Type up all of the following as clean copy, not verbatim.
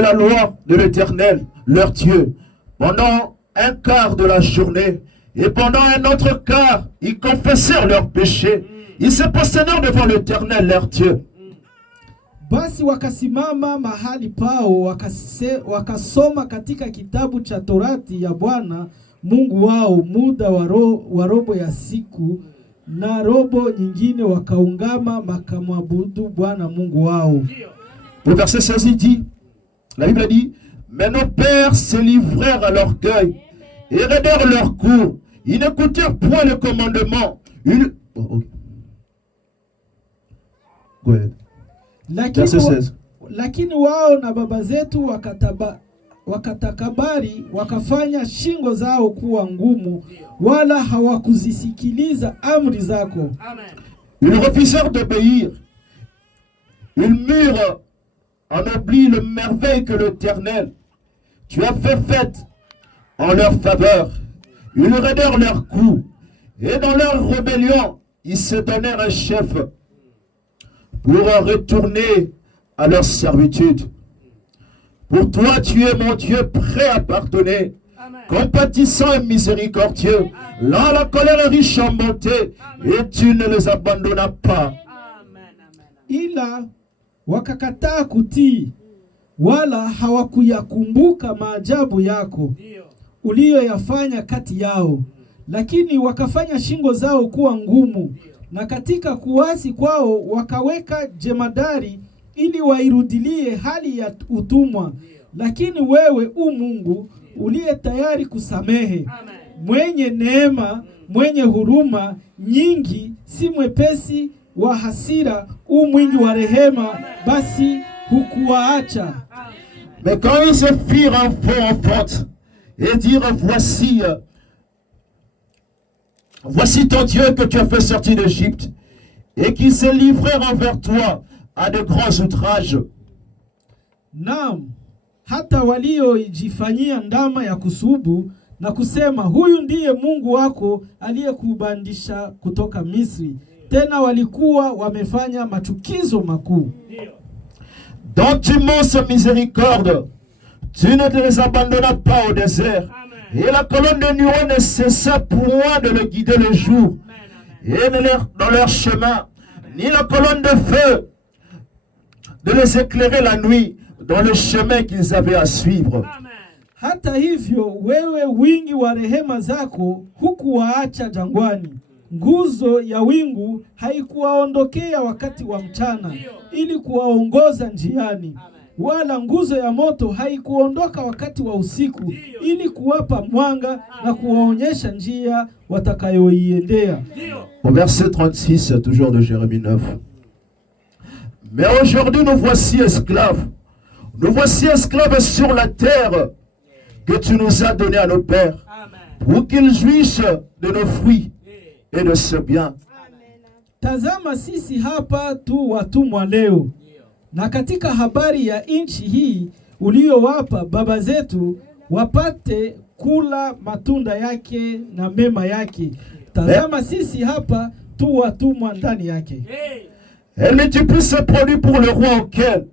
la loi de l'Éternel, leur Dieu, pendant un quart de la journée, et pendant un autre quart, ils confessèrent leurs péchés. Ils se prosternèrent devant l'Éternel, leur Dieu. Basi wakasimama mahali pao wakasoma katika kitabu cha Torati ya Bwana Mungu wao muda wa robo ya siku, na robo nyingine wakaungama makamwabudu Bwana Mungu wao. Le verset 16 dit, la Bible dit, mais nos pères se livrèrent à l'orgueil et raidèrent leur cour. Ils n'écoutèrent point le commandement. Go ahead. Verset 16. Lakini wao na baba zetu wakatakabari, wakafanya shingo zao kuwa ngumu, wala hawakuzisikiliza amri zako. Ils refusèrent d'obéir. Ils mirent en oubli le merveille que l'Éternel, tu as fait fête en leur faveur. Ils raidèrent leur cou, et dans leur rébellion, ils se donnèrent un chef pour retourner à leur servitude. Pour toi, tu es mon Dieu prêt à pardonner, compatissant et miséricordieux. Là, la colère est riche en bonté, et tu ne les abandonnas pas. Ila wakakataa kutii, wala hawakuyakumbuka maajabu yako uliyoyafanya kati yao, lakini wakafanya shingo zao kuwa ngumu, na katika kuasi kwao wakaweka jemadari ili wairudilie hali ya utumwa. Lakini wewe Mungu uliye tayari kusamehe, mwenye neema, mwenye huruma nyingi, si mwepesi wa hasira, mwingi wa rehema, basi hukuwaacha. Mais quand ils se firent en faux en faute et dirent, voici ton Dieu que tu as fait sortir d'Égypte, et qui se livrèrent envers toi à de grands outrages. Naam, hata waliojifanyia ndama ya kusubu na kusema, huyu ndiye Mungu wako aliyekubandisha kutoka Misri. Tena walikuwa wamefanya machukizo makuu. Dans t'immense miséricorde, tu ne te les abandonnas pas au désert. Et la colonne de nuée ne cessa point de le guider le jour, et dans leur chemin, ni la colonne de feu de les éclairer la nuit dans le chemin qu'ils avaient à suivre. Hata hivyo, wewe wingi wa rehema zako hukuwaacha jangwani. Nguzo ya wingu haikuwaondokea wakati wa mchana ili kuwaongoza njiani, wala nguzo ya moto haikuondoka wakati wa usiku ili kuwapa mwanga na kuwaonyesha njia watakayoiendea. Au verset 36, toujours de Jérémie 9. Mais aujourd'hui nous voici esclaves. Nous voici esclaves sur la terre que tu nous as donnée à nos pères, pour qu'ils jouissent de nos fruits et de ce bien. Tazama, sisi hapa tu watumwa leo, na katika habari ya nchi hii uliyowapa baba zetu, wapate kula matunda yake na mema yake. Tazama, sisi hapa tu watumwa ndani yake. Elle multiplie ses produits pour le roi auquel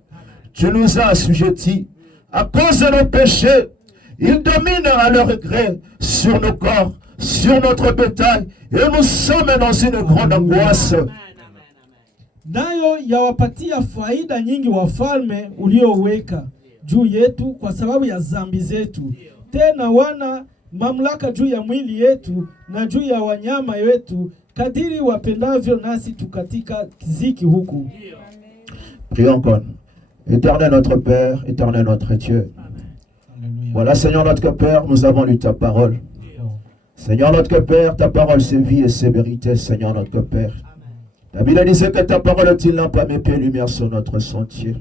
tu nous as assujettis. À cause de nos péchés, ils dominent à leur gré sur nos corps, sur notre bétail, et nous sommes dans une grande angoisse. Nayo yawapatia faida nyingi wafalme ulioweka juu yetu kwa sababu ya zambi zetu. Tena wana mamlaka juu ya mwili yetu na juu ya wanyama wetu, kadiri wapendavyo, nasi tukatika kiziki huku. Prions encore. Éternel notre Père, éternel notre Dieu. Alléluia. Voilà, Seigneur notre Père, nous avons lu ta parole. Seigneur notre Père, ta parole c'est vie et c'est vérité, Seigneur notre Père. La Bible disait que ta parole est une lampe à mes pieds, lumière sur notre sentier.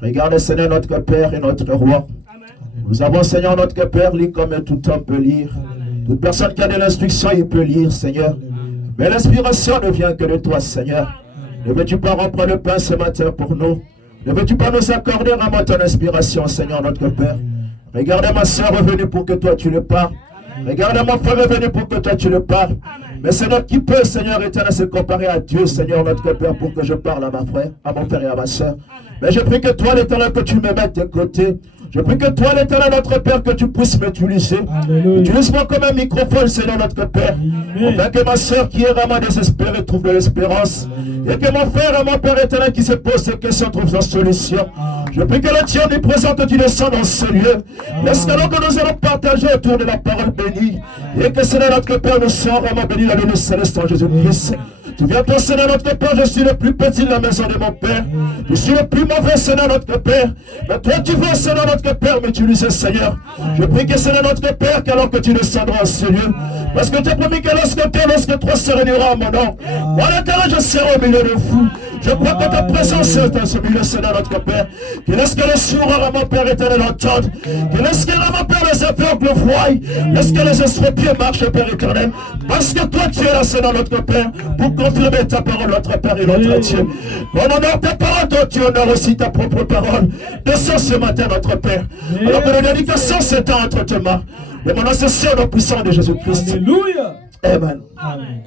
Regarde, Seigneur notre Père et notre Roi. Nous avons, Seigneur notre Père, lu comme tout homme peut lire. Toute personne qui a de l'instruction, il peut lire, Seigneur. Mais l'inspiration ne vient que de toi, Seigneur. Ne veux-tu pas rompre le pain ce matin pour nous? Ne veux-tu pas nous accorder vraiment ton inspiration, Seigneur notre Père? Regarde ma soeur revenue pour que toi tu le parles. Regarde mon frère revenu pour que toi tu le parles. Mais Seigneur, qui peut, Seigneur éternel, se comparer à Dieu, Seigneur notre Père, pour que je parle à ma frère, à mon frère et à ma soeur? Mais je prie que toi, l'Éternel, que tu me mettes à tes côtés. Je prie que toi, l'Éternel, notre Père, que tu puisses m'utiliser. Utilise-moi comme un microphone, Seigneur, notre Père. Afin que ma soeur qui est vraiment désespérée trouve de l'espérance. Et que mon frère et mon Père éternel qui se pose ces questions trouve sa solution. Je prie que le Dieu omniprésent que tu descends dans ce lieu. Laisse que nous allons partager autour de la parole bénie. Et que Seigneur, notre Père, nous soit vraiment béni dans le nom céleste en Jésus-Christ. Tu viens toi, Seigneur, notre Père, je suis le plus petit de la maison de mon Père. Je suis le plus mauvais, Seigneur, notre Père. Mais toi, tu veux, Seigneur, notre Père, m'utiliser, Seigneur. Je prie que, Seigneur, notre Père, qu'alors que tu descendras en ce lieu. Parce que tu as promis que lorsque toi se réunira à mon nom, moi, l'Éternel, je serai au milieu de vous. Je crois que ta présence est dans ce milieu, Seigneur, notre Père. Que laisse que les sourds à mon Père éternel entendent. Que laisse que mon Père les aveugles voient. Laisse que les estropiés marchent, Père éternel. Parce que toi, tu es là, Seigneur, notre Père, pour confirmer ta parole, notre Père et notre Dieu. On honore ta parole, toi, tu honores aussi ta propre parole. Descends ce matin, notre Père. Alors que la dédication s'étend entre tes mains. Et mon nom, c'est au nom puissant de Jésus-Christ. Alléluia. Amen. Amen.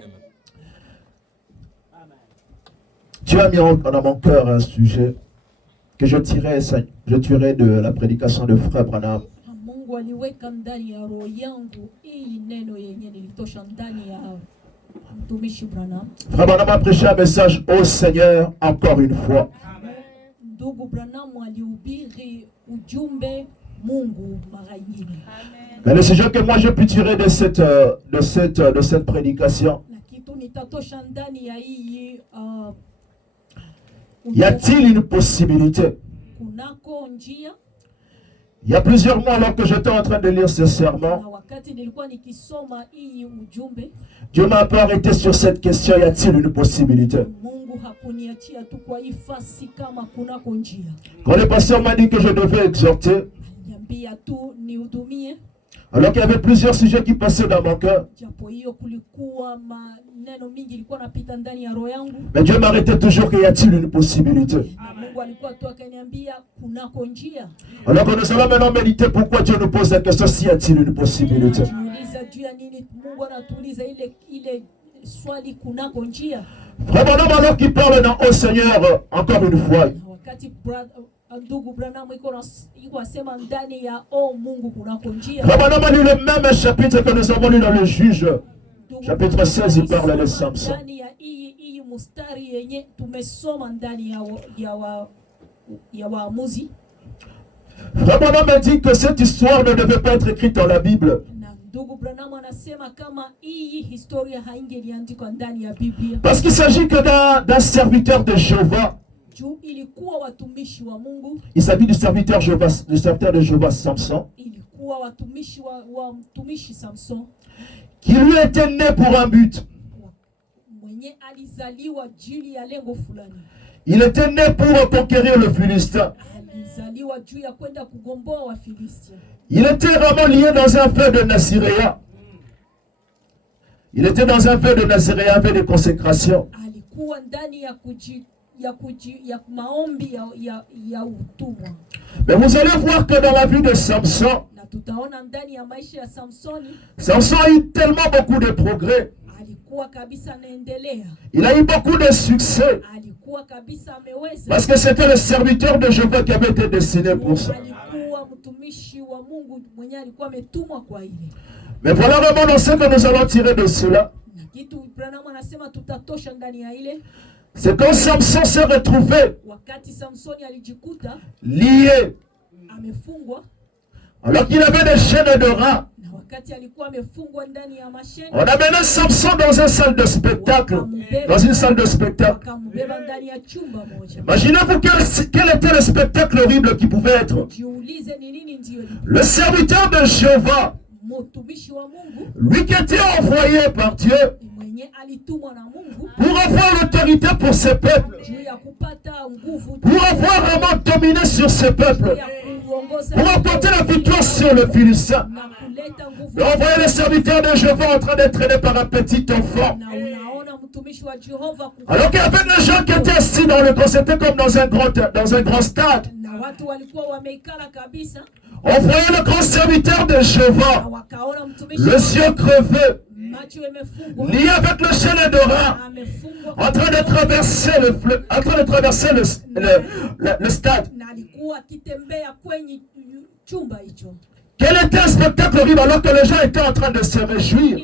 Tu as mis dans mon cœur un sujet que je tirais de la prédication de Frère Branham. Mungu aliweka ndani ya roho yangu hii neno yenye nilitosha ndani ya mtumishi Branham. Frère Branham a prêché un message au Seigneur encore une fois. Ndugu Branham alihubiri ujumbe Mungu mara nyingine. Mais le sujet que moi je peux tirer de cette prédication, Na kitu nitatosha ndani ya hii y a-t-il une possibilité? Kunako njia. Il y a plusieurs mois, alors que j'étais en train de lire ce serment, Dieu m'a un peu arrêté sur cette question, y a-t-il une possibilité? Quand le pasteur m'a dit que je devais exhorter, alors qu'il y avait plusieurs sujets qui passaient dans mon cœur, mais Dieu m'arrêtait toujours qu'il y a-t-il une possibilité. Alors que nous allons maintenant méditer pourquoi Dieu nous pose la question s'il y a-t-il une possibilité. Frère Branham, alors qu'il parle au Seigneur encore une fois, Frère Branham a lu le même chapitre que nous avons lu dans le Juge. Chapitre 16, il parle de Samson. Frère Branham a dit que cette histoire ne devait pas être écrite dans la Bible. Parce qu'il s'agit que d'un serviteur de Jéhovah. Il s'agit du serviteur de Jéhovah Samson. Qui lui était né pour un but. Il était né pour conquérir le Philistin. Il était vraiment lié dans un feu de Naziréa. Il était dans un feu de Naziréa avec des consécrations. Mais vous allez voir que dans la vie de Samson, Samson a eu tellement beaucoup de progrès. Il a eu beaucoup de succès. Parce que c'était le serviteur de Jéhovah qui avait été destiné pour ça. Mais voilà vraiment ce que nous allons tirer de cela. C'est quand Samson s'est retrouvé lié, alors qu'il avait des chaînes de rats. On a mené Samson dans une salle de spectacle. Imaginez-vous quel était le spectacle horrible qui pouvait être. Le serviteur de Jéhovah, lui qui était envoyé par Dieu pour avoir l'autorité pour ce peuple, pour avoir vraiment dominé sur ce peuple, pour apporter la victoire sur le Philistin. Et on voyait les serviteurs de Jéhovah en train d'être aidés par un petit enfant. Alors qu'il y avait des gens qui étaient assis dans le grand, c'était comme dans un grand stade. On voyait le grand serviteur de Jéhovah, le yeux crevé, lié avec le chaîne d'Ora, en train de traverser le stade. Quel était un spectacle horrible alors que les gens étaient en train de se réjouir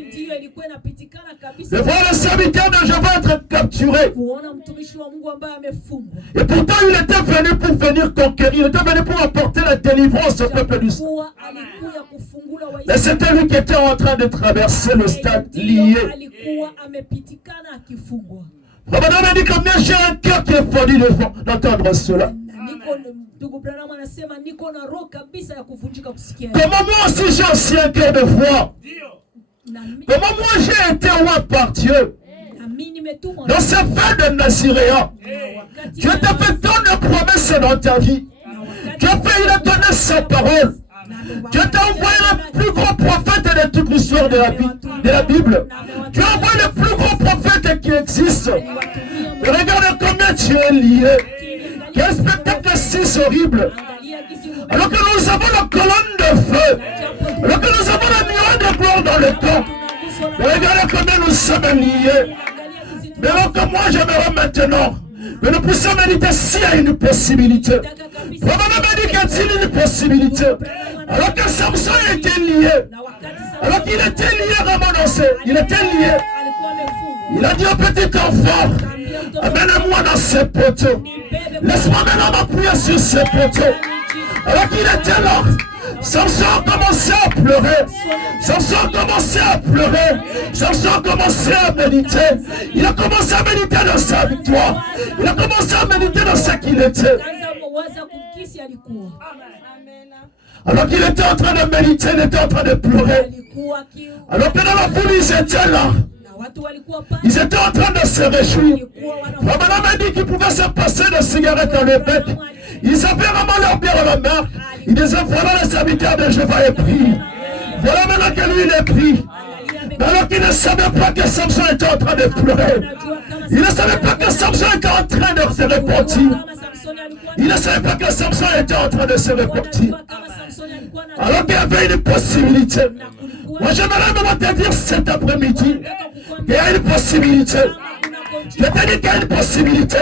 de voir le serviteur de Jéhovah être capturé. Et pourtant il était venu pour venir conquérir, il était venu pour apporter la délivrance au peuple d'Israël. Mais c'était lui qui était en train de traverser le stade lié. Rabbanam a dit combien j'ai un cœur qui est fourni d'entendre cela. Comment moi aussi j'ai aussi un cœur de foi. Comment moi j'ai été roi par Dieu. Dans ce fait de Naziréa, Dieu t'a fait tant de promesses dans ta vie. Dieu il a donné sa parole. Dieu t'a envoyé le plus grand prophète de toute l'histoire de la Bible. Dieu a envoyé le plus grand prophète qui existe. Mais regarde combien tu es lié. Quel spectacle si horrible. Alors que nous avons la colonne de feu. Alors que nous avons la nuée de gloire dans le camp. Mais regardez combien nous sommes liés. Mais alors que moi j'aimerais maintenant que nous puissions méditer s'il y a une possibilité. Probablement dit qu'il y a une possibilité. Alors que Samson était lié. Alors qu'il était lié, ramassé. Il était lié. Il a dit au petit enfant, amène-moi dans ces poteaux. Laisse-moi maintenant m'appuyer sur ces poteaux. Alors qu'il était là, Samson a commencé à pleurer. Samson a commencé à pleurer. Samson a commencé à méditer. Il a commencé à méditer dans sa victoire. Il a commencé à méditer dans ce qu'il était. Alors qu'il était en train de méditer, il était en train de pleurer. Alors que dans la foule, ils étaient là. Ils étaient en train de se réjouir. Rabbanam a dit qu'ils pouvaient se passer de cigarettes dans le bec. Ils avaient vraiment leur bière à la main. Ils disaient voilà le serviteur de Jéhovah est pris. Voilà maintenant que lui il est pris. Mais alors qu'il ne savait pas que Samson était en train de pleurer. Il ne savait pas que Samson était en train de se repentir. Il ne savait pas que Samson était en train de se repentir. Alors qu'il y avait une possibilité. Moi j'aimerais maintenant te dire cet après-midi qu'il y a une possibilité. Je te dis qu'il y a une possibilité.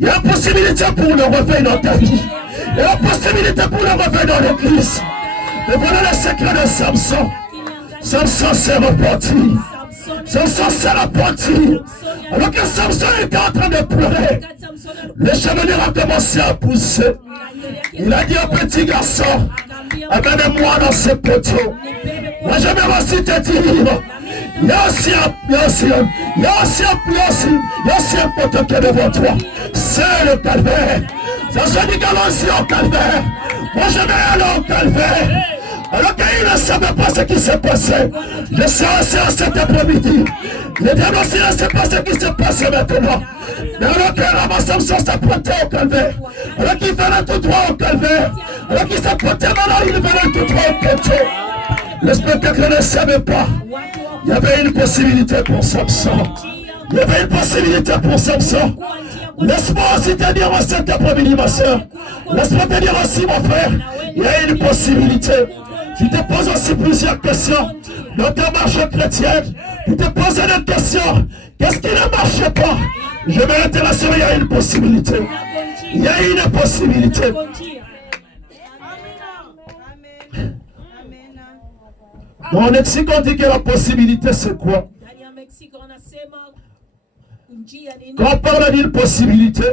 Il y a une possibilité pour le réveil dans ta vie. Il y a une possibilité pour le réveil dans l'église. Et voilà le secret de Samson. Samson s'est repenti. Samson s'est repenti. Alors que Samson était en train de pleurer, les chevelures ont commencé à pousser. Il a dit au petit garçon, amène-moi dans ce poteau. Moi j'aimerais aussi te dire, il y a aussi un poteau qui est devant toi. C'est le calvaire. Ça se dit qu'allons-y au calvaire. Moi je vais aller au calvaire. Alors qu'il ne savait pas ce qui s'est passé. Je sais aussi à cet après-midi. Le diable aussi ne sait pas ce qui s'est passé maintenant. Mais alors que Samson s'apprêtait au calvaire. Alors qu'il venait tout droit au calvaire. Alors qu'il s'apprêtait maintenant, il venait tout droit au poteau. Le spectacle ne savait pas. Il y avait une possibilité pour Samson. Il y avait une possibilité pour Samson. Laisse-moi aussi te dire cet après-midi, ma soeur. Laisse-moi te dire aussi, mon frère. Il y a une possibilité. Tu te poses aussi plusieurs questions dans ta marche chrétienne. Tu te poses une question. Qu'est-ce qui ne marche pas? Je vais te rassurer, il y a une possibilité. Il y a une possibilité. Dans le Mexique, on dit que la possibilité, c'est quoi? Quand on parle d'une possibilité,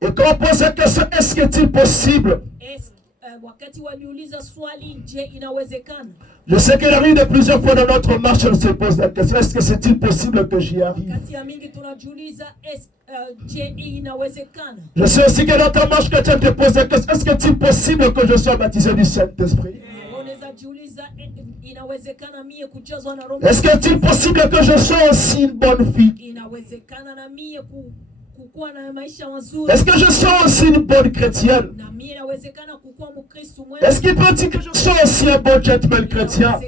et quand on pose la question, est-ce que c'est possible? Je sais qu'il arrive de plusieurs fois dans notre marche, on se pose la question, est-ce que c'est-il possible que j'y arrive? Je sais aussi que dans ta marche chrétienne, te pose la question, est-ce que c'est possible que je sois baptisé du Saint-Esprit? Est-ce que c'est possible que je sois aussi une bonne fille? Est-ce que je sois aussi une bonne chrétienne? Est-ce qu'il peut dire que je sois aussi un bon gentleman chrétien?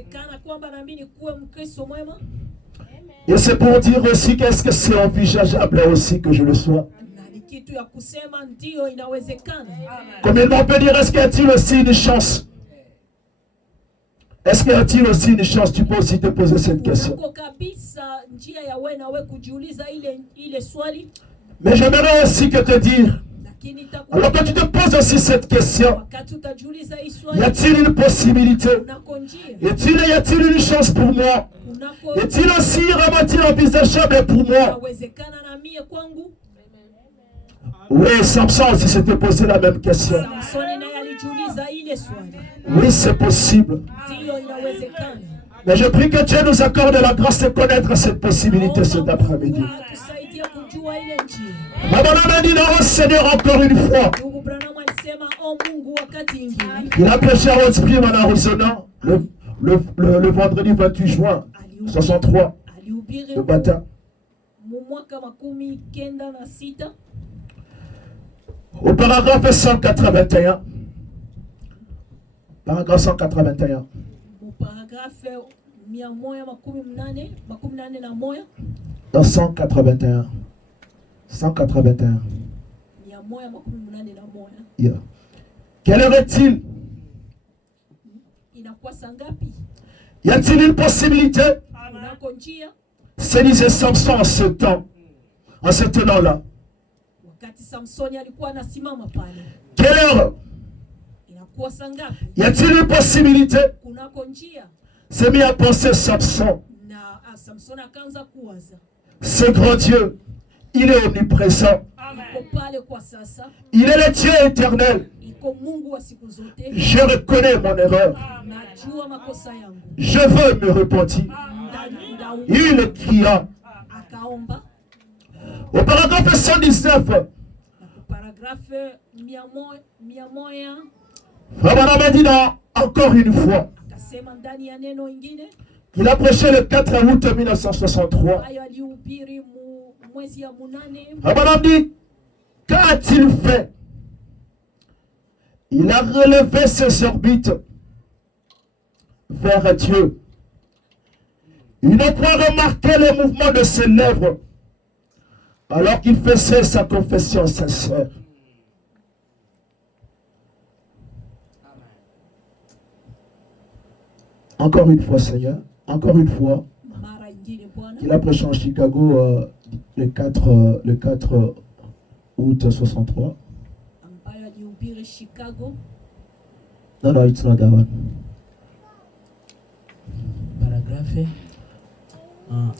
Et c'est pour dire aussi qu'est-ce que c'est envisageable aussi que je le sois. Comme il m'en peut dire, est-ce qu'il y a-t-il aussi une chance? Est-ce qu'il y a-t-il aussi une chance? Tu peux aussi te poser cette question. Mais j'aimerais aussi que te dire, alors que tu te poses aussi cette question, y a-t-il une possibilité? Y a-t-il une chance pour moi? Y a-t-il aussi vraiment envisageable pour moi? Oui, Samson aussi s'était posé la même question. Oui, c'est possible. Mais je prie que Dieu nous accorde la grâce de connaître cette possibilité cet après-midi. Madame a dit non, Seigneur, encore une fois. Il a prêché à Hot-Spring en Arizona le vendredi 28 juin 63, le matin. Au paragraphe 181. Paragraphe 181. Dans 181. 181. Yeah. Quelle heure est-il? Y a-t-il une possibilité? C'est disait Samson en ce temps, en ce tenant-là. Quelle heure? Y a-t-il une possibilité? C'est mis à penser Samson. Ce grand Dieu, il est omniprésent. Il est le Dieu éternel. Je reconnais mon erreur. Je veux me repentir. Il cria. Au paragraphe 119. Frère m'a dit encore une fois. Il a prêché le 4 août 1963. Abraham dit, qu'a-t-il fait? Il a relevé ses orbites vers Dieu. Il n'a pas remarqué le mouvement de ses lèvres alors qu'il faisait sa confession sincère. Encore une fois, Seigneur, encore une fois, il a prêché en Chicago le 4 août 63. Non, it's not that one.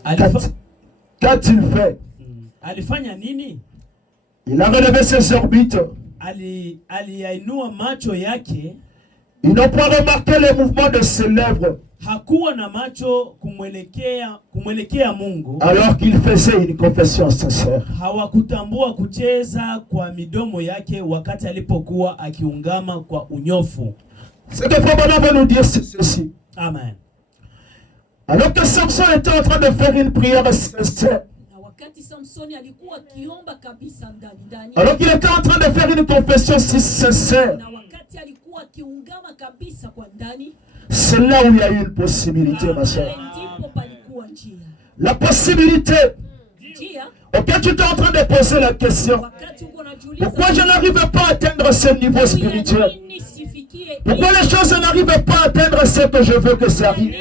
Paragraphe. Qu'a-t-il fait? Alifanya nini? Il a relevé ses orbites. Aliyainua macho yake. Il n'a pas remarqué le mouvement de ses lèvres. Hakuwa na macho kumwelekea Mungu. Alors qu'il faisait une confession sincère. Hawakutambua kucheza kwa midomo yake wakati alipokuwa akiungama kwa unyofu. C'est que Frère veut nous dire ceci. Amen. Alors que Samson était en train de faire une prière sincère. Alors qu'il était en train de faire une confession si sincère. C'est là où il y a eu une possibilité, ma soeur. La possibilité auquel tu es en train de poser la question. Pourquoi je n'arrive pas à atteindre ce niveau spirituel? Pourquoi les choses n'arrivent pas à atteindre ce que je veux que ça arrive?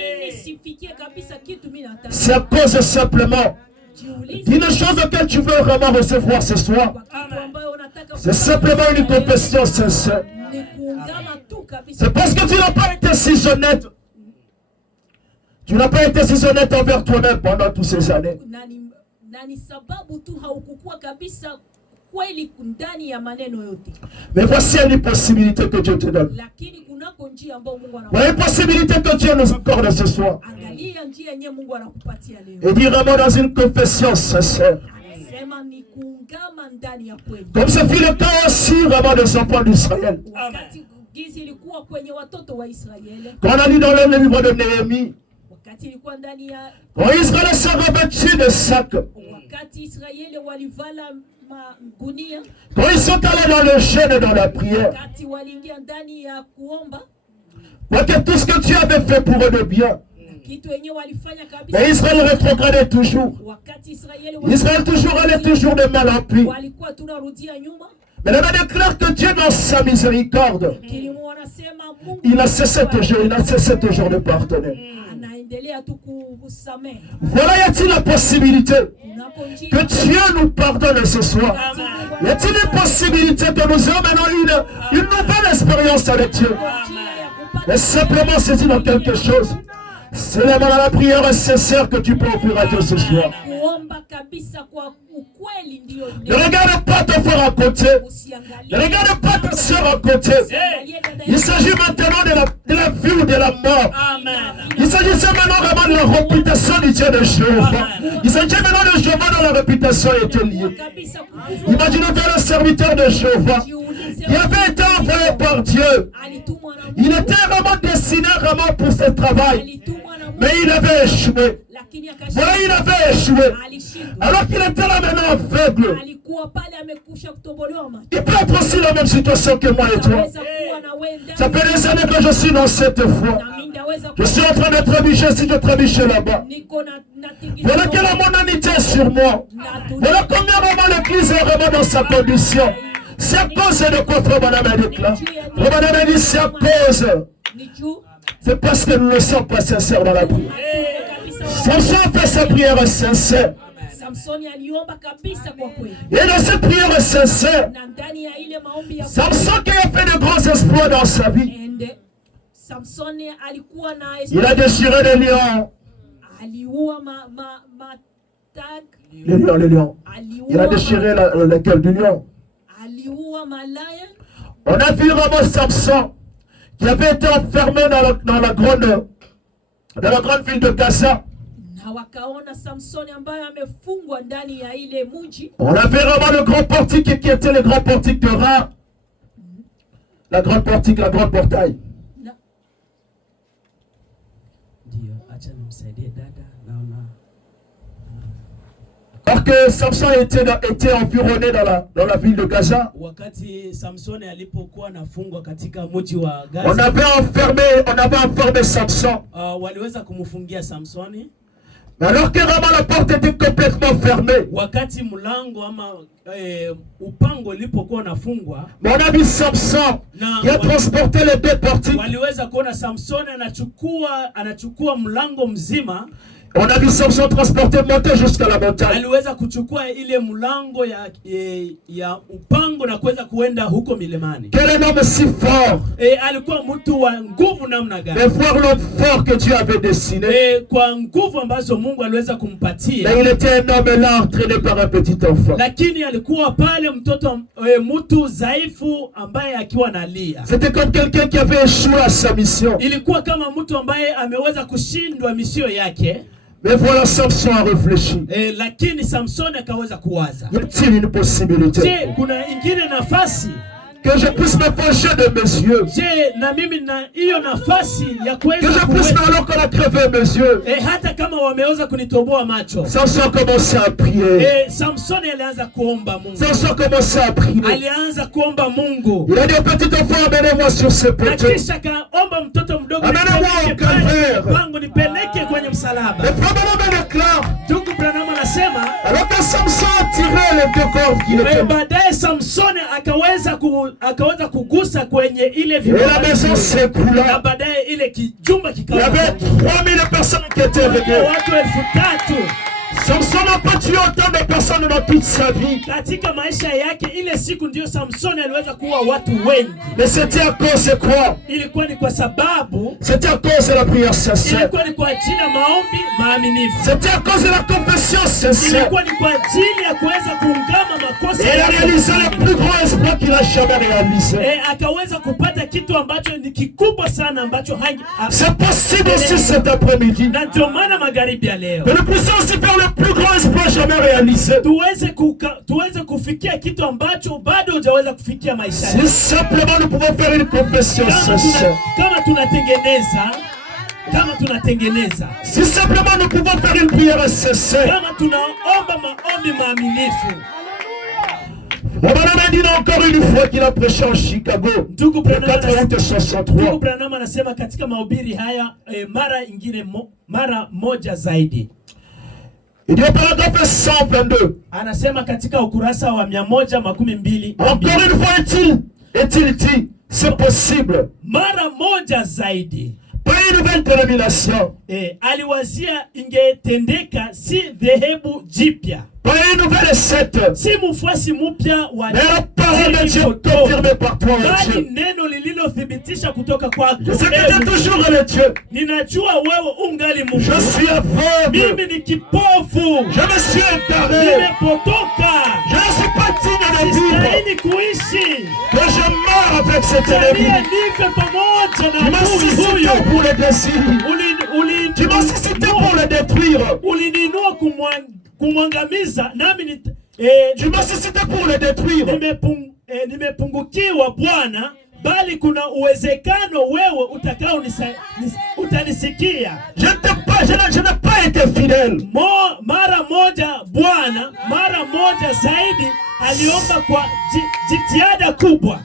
C'est à cause simplement d'une chose auquel tu veux vraiment recevoir ce soir. C'est simplement une confession sincère. C'est parce que tu n'as pas été si honnête. Tu n'as pas été si honnête envers toi-même pendant toutes ces années. Mais voici une possibilité que Dieu te donne. Voilà une possibilité que Dieu nous accorde ce soir. Et dire vraiment dans une confession sincère. Comme ce fut le cas aussi vraiment des enfants d'Israël. Quand on a lu dans le livre de Néhémie, quand Israël s'est revêtu de sacs, quand ils sont allés dans le jeûne et dans la prière, que tout ce que Dieu avait fait pour eux de bien, mais Israël rétrogradait toujours. Israël toujours allait toujours de mal en pis. Mais la Bible déclare que Dieu, dans sa miséricorde, il a cessé toujours de pardonner. Voilà, y a-t-il la possibilité que Dieu nous pardonne ce soir? Y a-t-il une possibilité que nous ayons maintenant une nouvelle expérience avec Dieu? Et simplement saisir dans quelque chose. C'est la prière sincère que tu peux offrir à Dieu ce soir. Ne regarde pas ton frère à côté. Ne regarde pas ta soeur à côté. Il s'agit maintenant de la vie ou de la mort. Il s'agit maintenant vraiment de la réputation du Dieu de Jéhovah. Il s'agit maintenant de Jéhovah dont la réputation était liée. Imaginez-toi le serviteur de Jéhovah qui avait été envoyé par Dieu. Il était vraiment destiné vraiment pour ce travail. Mais il avait échoué. Voilà, il avait échoué. Alors qu'il était là maintenant aveugle. Il peut être aussi la même situation que moi et toi. Ça fait des années que je suis dans cette foi. Je suis en train de trébucher si je trébuche là-bas. Voilà quelle mondanité est sur moi. Voilà combien vraiment l'église est vraiment dans sa condition. C'est à cause de quoi Frère Madame a dit là. Frère Madame a dit c'est à cause. C'est parce que nous ne sommes pas sincères dans la prière. Samson fait sa prière sincère. Et dans cette prière sincère, Samson qui a fait de grands exploits dans sa vie, il a déchiré les lions. Les lions. Il a déchiré le cœur du lion. On a vu vraiment Samson qui avait été enfermé dans la grande ville de Gaza. On a vu vraiment le grand portique qui était le grand portique de Ra. La grande portique, la grande portail. Alors que Samson était environné dans la ville de Gaza, on avait enfermé Samson. Mais alors que vraiment la porte était complètement fermée, mais on a vu Samson qui a transporté les deux portiques. On a vu Samson transporter, monter jusqu'à la montagne. Quel est l'homme si fort? Mais voir l'homme fort que Dieu avait dessiné. Mais il était un homme là entraîné par un petit enfant. C'était comme quelqu'un qui avait échoué à sa mission. Mais voilà, Samson a réfléchi. Y a-t-il une possibilité que je puisse m'approcher de mes yeux? Que je puisse, alors qu'on a crevé mes yeux. Samson a commencé à prier. Samson a commencé à prier. Il a dit au petit enfant, amenez-moi sur ce poteau. Amenez-moi au calvaire. Le problème est clair. Alors que Samson a tiré les deux cordes qu'il était. Et la maison s'écroula. Il y avait 3000 personnes qui étaient avec eux. Samson n'a pas tué autant de personnes dans toute sa vie. Mais c'était à cause de quoi? C'était à cause de la prière sincère. C'était à cause de la confession sincère. Et il a réalisé le plus grand exploit qu'il a jamais réalisé. C'est possible aussi cet après-midi que nous puissions aussi faire le plus grand exploit jamais réalisé. Si simplement nous pouvons faire une confession sincère. Si simplement nous pouvons faire une prière sincère. On m'a dit encore une fois qu'il a prêché en Chicago le 4 août 63. Il dit au paragraphe 122. Anasema katika ukurasa wa 112. Encore une fois est-il dit, c'est possible. Mara moja zaidi. Pas une nouvelle dénomination. Aliwazia ingetendeka si dhehebu jipya. Pas une nouvelle secte. Si mfuasi mpya wa mais la parole de Dieu confirmée par toi, Dieu. Neno lililothibitisha kutoka kwako. Je sais que tu es toujours le Dieu. Ninajua wewe ungali Mungu. Je suis aveugle. Mimi ni kipofu. Je me suis égaré. Nimepotoka. Je ne suis pas digne de vivre. Sistahili kuishi. Que je meurs avec cet ennemi. Nife pamoja na tu m'as suscité pour le désir. Tu m'as suscité pour le détruire. Ulininua kumwangamiza nami tu m'as suscité pour le détruire. Nimepungukiwa Bwana, bali kuna uwezekano wewe utanisikia. Je n'ai pas été fidèle. Mara moja Bwana, mara moja zaidi aliomba kwa jitihada kubwa.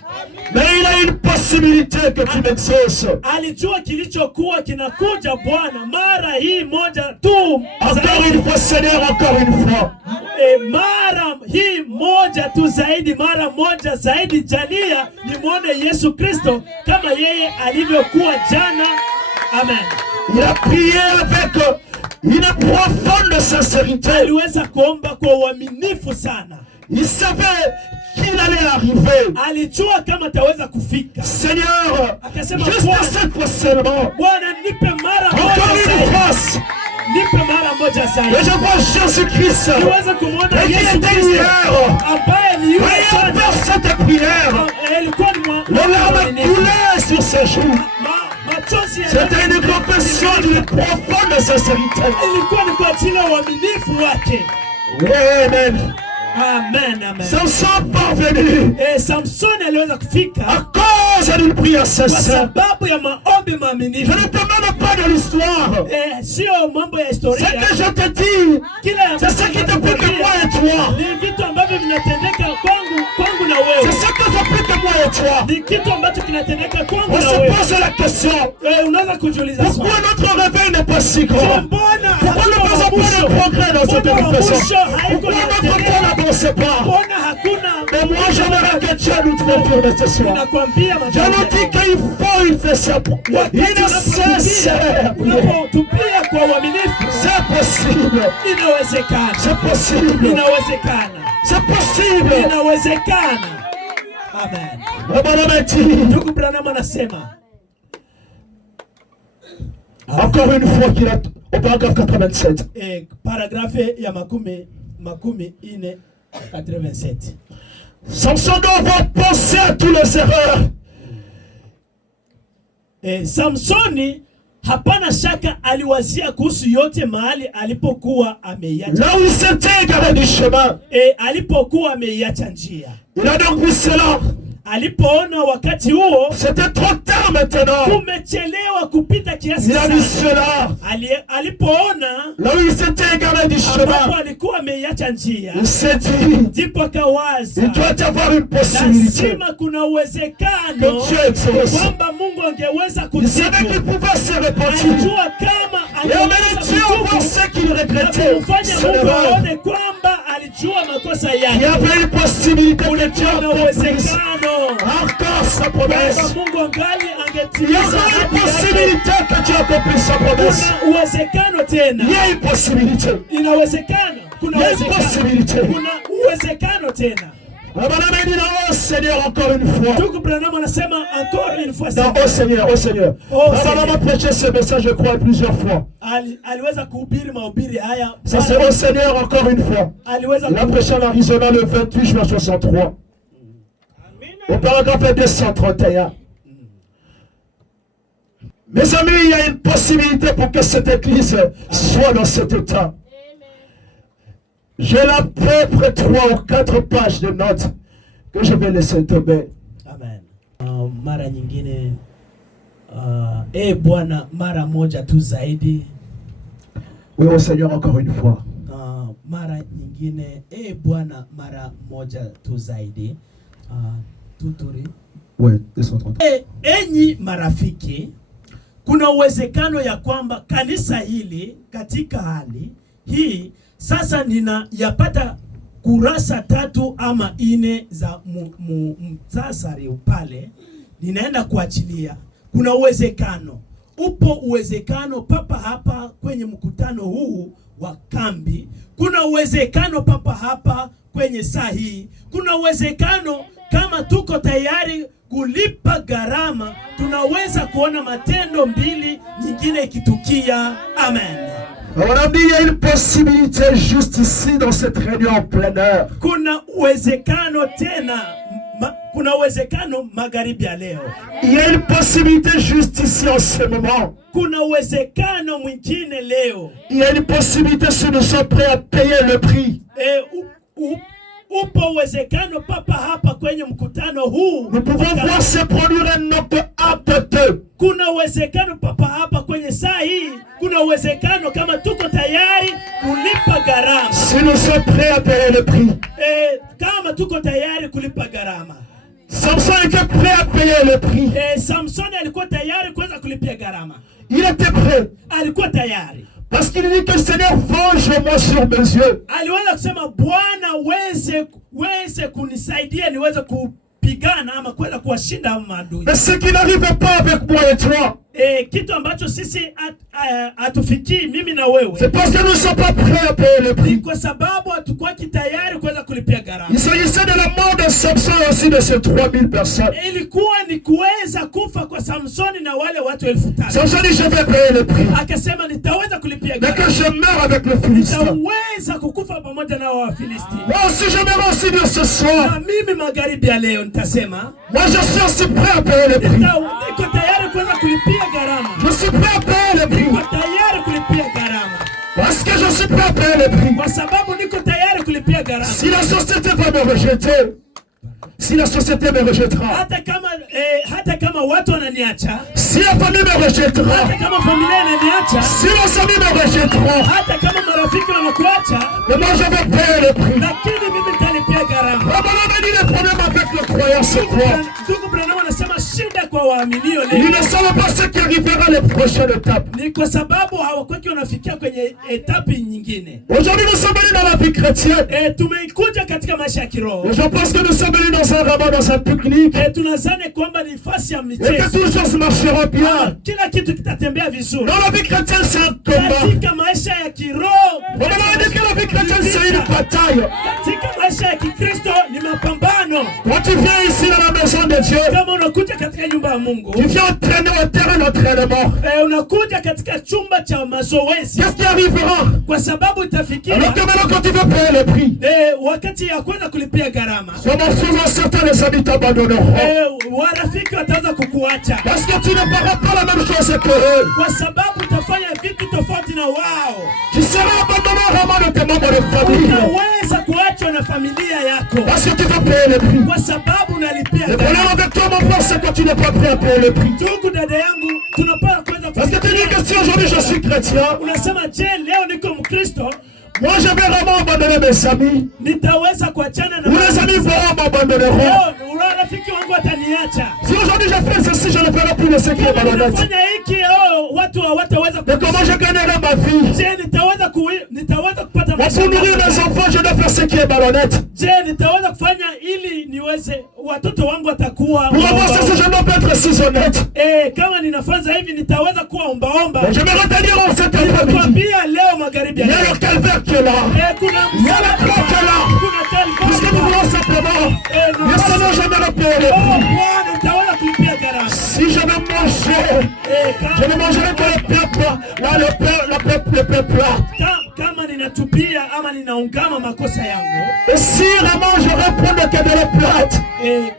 Mais il a une possibilité que tu m'exauces. Alijua kilichokuwa kinakuja Bwana, mara hii moja tu. Encore une fois Seigneur, encore une fois. Mara hii moja tu zaidi, mara moja zaidi, jalia nimwone Yesu Kristo kama yeye alivyokuwa jana. Amen. Il a prié avec une profonde sincérité. Aliweza kuomba kwa uaminifu sana. Il savait qu'il allait arriver. Alijua kama ataweza kufika. Seigneur, akasema juste cette fois seulement. Bwana nipe mara moja encore une fois. Nipe mara moja zaidi. Et je vois Jésus-Christ. Niweze kumwona Yesu Kristo ambaye ni yule jana. Cette prière. Les larmes coulaient sur ses joues. C'était une confession d'une profonde sincérité. Ilikuwa ni kwa ajili ya uaminifu wake. Amen. Amen, amen. Samson parvenu. Samson aliweza kufika à cause d'une prière sincère. Kwa sababu ya maombi maaminifu. Je ne te parle pas de l'histoire. Sio mambo ya historia. Ce que je te dis, c'est ce qui te plaît que moi et toi. Ni vitu ambavyo vinatendeka kwangu na wewe. C'est ce que ça plaît que moi et toi. Ni kitu ambacho kinatendeka kwangu na wewe. On se pose la question. Unaweza kujiuliza pourquoi notre réveil n'est pas si grand? Pourquoi nous ne faisons pas de progrès dans cette confession? Pourquoi notre foi n'avance pas? Mais moi j'aimerais que Dieu nous confirme ce soir. Je nous dis qu'il faut une sincère prière. C'est possible. C'est possible. C'est possible. Amen. Ndugu Branham anasema encore une fois qu'il a au paragraphe 87. Paragraphe ya makumi ine 87. Samson doit penser à tous les erreurs. Samsoni hapana shaka aliwazia kuhusu yote mahali alipokuwa ameiacha. Là où il s'était égaré du chemin. Alipokuwa ameiacha njia. Il a donc vu cela. Alipoona wakati huo c'était trop tard maintenant. Kumechelewa kupita kiasi sana. Il a vu cela. Alipoona là où il s'était égaré du chemin. Alikuwa ameiacha njia. Il s'est dit, ndipo kawaza, il doit y avoir une possibilité. Lazima kuna uwezekano kwamba Mungu angeweza kujibu. Il savait qu'il pouvait se repentir. Alijua kama angeweza qu'il regrettait. Mungu aone kwamba alijua makosa yake. Il y avait une possibilité que Dieu accomplisse encore sa promesse. Mungu angali il y a une possibilité que Dieu accomplisse sa promesse. Kuna uwezekano tena. Il y a une possibilité. Inawezekana. Kuna possibilité. Kuna uwezekano tena. Oh Seigneur, encore une fois. Ndugu Branham anasema encore une fois. Non, oh Seigneur, oh Seigneur. Branham a prêché ce message, je crois, plusieurs fois. Aliweza kuhubiri mahubiri haya. Ça c'est oh Seigneur, encore une fois. Il a prêché en Arizona le 28 juin 63. Au paragraphe 231. Mes amis, il y a une possibilité pour que cette église soit dans cet état. J'ai à peu près 3 ou 4 pages de notes que je vais laisser tomber. Amen. Mara nyingine Bwana mara moja tu zaidi. Oui, au Seigneur, encore une fois. Mara nyingine Bwana mara moja tu zaidi. Tuturi. Oui, 230. Enyi marafiki, kuna uwezekano ya kwamba kanisa hili katika hali hii Sasa yapata kurasa 3 ama 4 za mtasari pale, ninaenda kuachilia. Kuna upo uwezekano papa hapa kwenye mkutano huu wa kambi. Kuna uwezekano papa hapa kwenye saa hii. Kuna uwezekano kama tuko tayari kulipa gharama, tunaweza kuona matendo mbili nyingine ikitukia. Amen. On a dit il y a une possibilité juste ici dans cette réunion en plein air. Kuna uwezekano tena, kuna uwezekano magharibi ya leo. Il y a une possibilité juste ici en ce moment. Kuna uwezekano mwingine leo. Il y a une possibilité si nous sommes prêts à payer le prix. Upo uwezekano papa hapa kwenye mkutano huu. Nous pouvons voir se produire un autre acte. Kuna uwezekano papa hapa kwenye saa hii. Kuna uwezekano kama tuko tayari kulipa gharama. Si nous sommes prêts à payer le prix. Kama tuko tayari kulipa gharama. Samson était prêt à payer le prix. Samson alikuwa tayari kuweza kulipia gharama. Il était prêt. Alikuwa tayari. Parce qu'il dit que le Seigneur venge-moi sur mes yeux. Aliweza kusema Bwana weze kunisaidia niweze kupigana ama kuweza kuwashinda maadui. Mais ce qui n'arrive pas avec moi et toi. Kitu ambacho sisi hatufikii mimi na wewe. C'est parce que nous ne sommes pas prêts à payer le prix. Kwa sababu hatukuwa tayari kuweza kulipia gharama. Il s'agissait de la mort de Samson aussi de ces 3000 personnes. Ilikuwa ni kuweza kufa kwa Samsoni na wale watu 1000. Samson dit je vais payer le prix. Akasema nitaweza kulipia gharama. Mais que je meurs avec le Philistin. Nitaweza kukufa pamoja na Wafilisti. Moi aussi je meurs aussi de ce soir. Na mimi magharibi ya leo nitasema. Moi je suis aussi prêt à payer le prix. Niko tayari kuweza kulipia gharama. Je suis prêt à payer le prix. Niko tayari kulipia gharama. Parce que je suis prêt à payer le prix. Kwa sababu niko tayari kulipia gharama. Si la société va me rejeter, si la société me rejettera, hata kama watu wananiacha, si la famille me rejettera, hata kama familia inaniacha, si nos amis me rejetteront, hata kama marafiki wanakuacha, mais moi je vais payer le prix. Lakini mimi nitalipia gharama. On m'a dit le problème avec le croyant c'est quoi? Ndugu Branham anasema shida kwa waaminio leo. Ils ne savent pas ce qui arrivera les prochaines étapes. Ni kwa sababu hawakweki wanafikia kwenye etapi nyingine. Aujourd'hui nous sommes venus dans la vie chrétienne. Tumekuja katika maisha ya kiroho. Je pense que nous sommes venus dans un rabat, dans un pique-nique. Tunazani kwamba ni nafasi ya michezo. Et que toutes choses marcheront bien. Kila kitu kitatembea vizuri. Dans la vie chrétienne c'est un combat. Katika maisha ya kiroho. On m'a dit que la vie chrétienne c'est une bataille. Katika maisha ya Kikristo ni mapambano. Quand tu viens ici dans la maison de Dieu, kama unakuja katika nyumba ya Mungu, tu viens entraîner au terrain d'entraînement. Unakuja katika chumba cha mazoezi. Qu'est-ce qui arrivera? Kwa sababu utafikia. Alors que maintenant quand tu veux payer le prix, wakati ya kwenda kulipia gharama, souvent certains les amis t'abandonneront. Warafiki wataanza kukuacha. Parce que tu ne feras pas la même chose que eux. Kwa sababu utafanya vitu tofauti na wao. Tu seras abandonné vraiment de tes membres de famille. Utaweza kuachwa na familia yako. Parce que tu veux payer le prix. Kwa sababu unalipia. Le problème avec toi mon frère c'est que tu n'es pas prêt à payer le prix. Ndugu dada yangu, tunapaswa kuweza. Parce que tu dis que si aujourd'hui je suis chrétien, unasema je, leo niko Mkristo, moi je vais vraiment abandonner mes amis. Nitaweza kuachana na mes amis vont m'abandonneront. Rafiki wangu wataniacha. Si aujourd'hui je fais ceci, je ne ferai plus de ce qui est malhonnête. Fanya hiki watu hawataweza. Mais comment je gagnerai ma vie? Je, nitaweza kupata maisha. Pour nourrir mes enfants, je dois faire ce qui est malhonnête. Je, nitaweza kufanya ili niweze watoto wangu watakuwa. Pour avoir ceci, je dois pas être si honnête. Kama ninafanya hivi nitaweza kuwa ombaomba. Je vais retenir en cet après-midi. Nakwambia leo magharibi. Il y a le calvaire qui est là. Il y a la croix qui est là. Puisque nous voulons simplement. Mais sinon je vais payer le prix. Si je vais manger, je ne mangerai que le peuple. Là, le peuple là. Kama ninatupia ama ninaungama makosa yangu. Et si vraiment je reprends que de l'eau plate.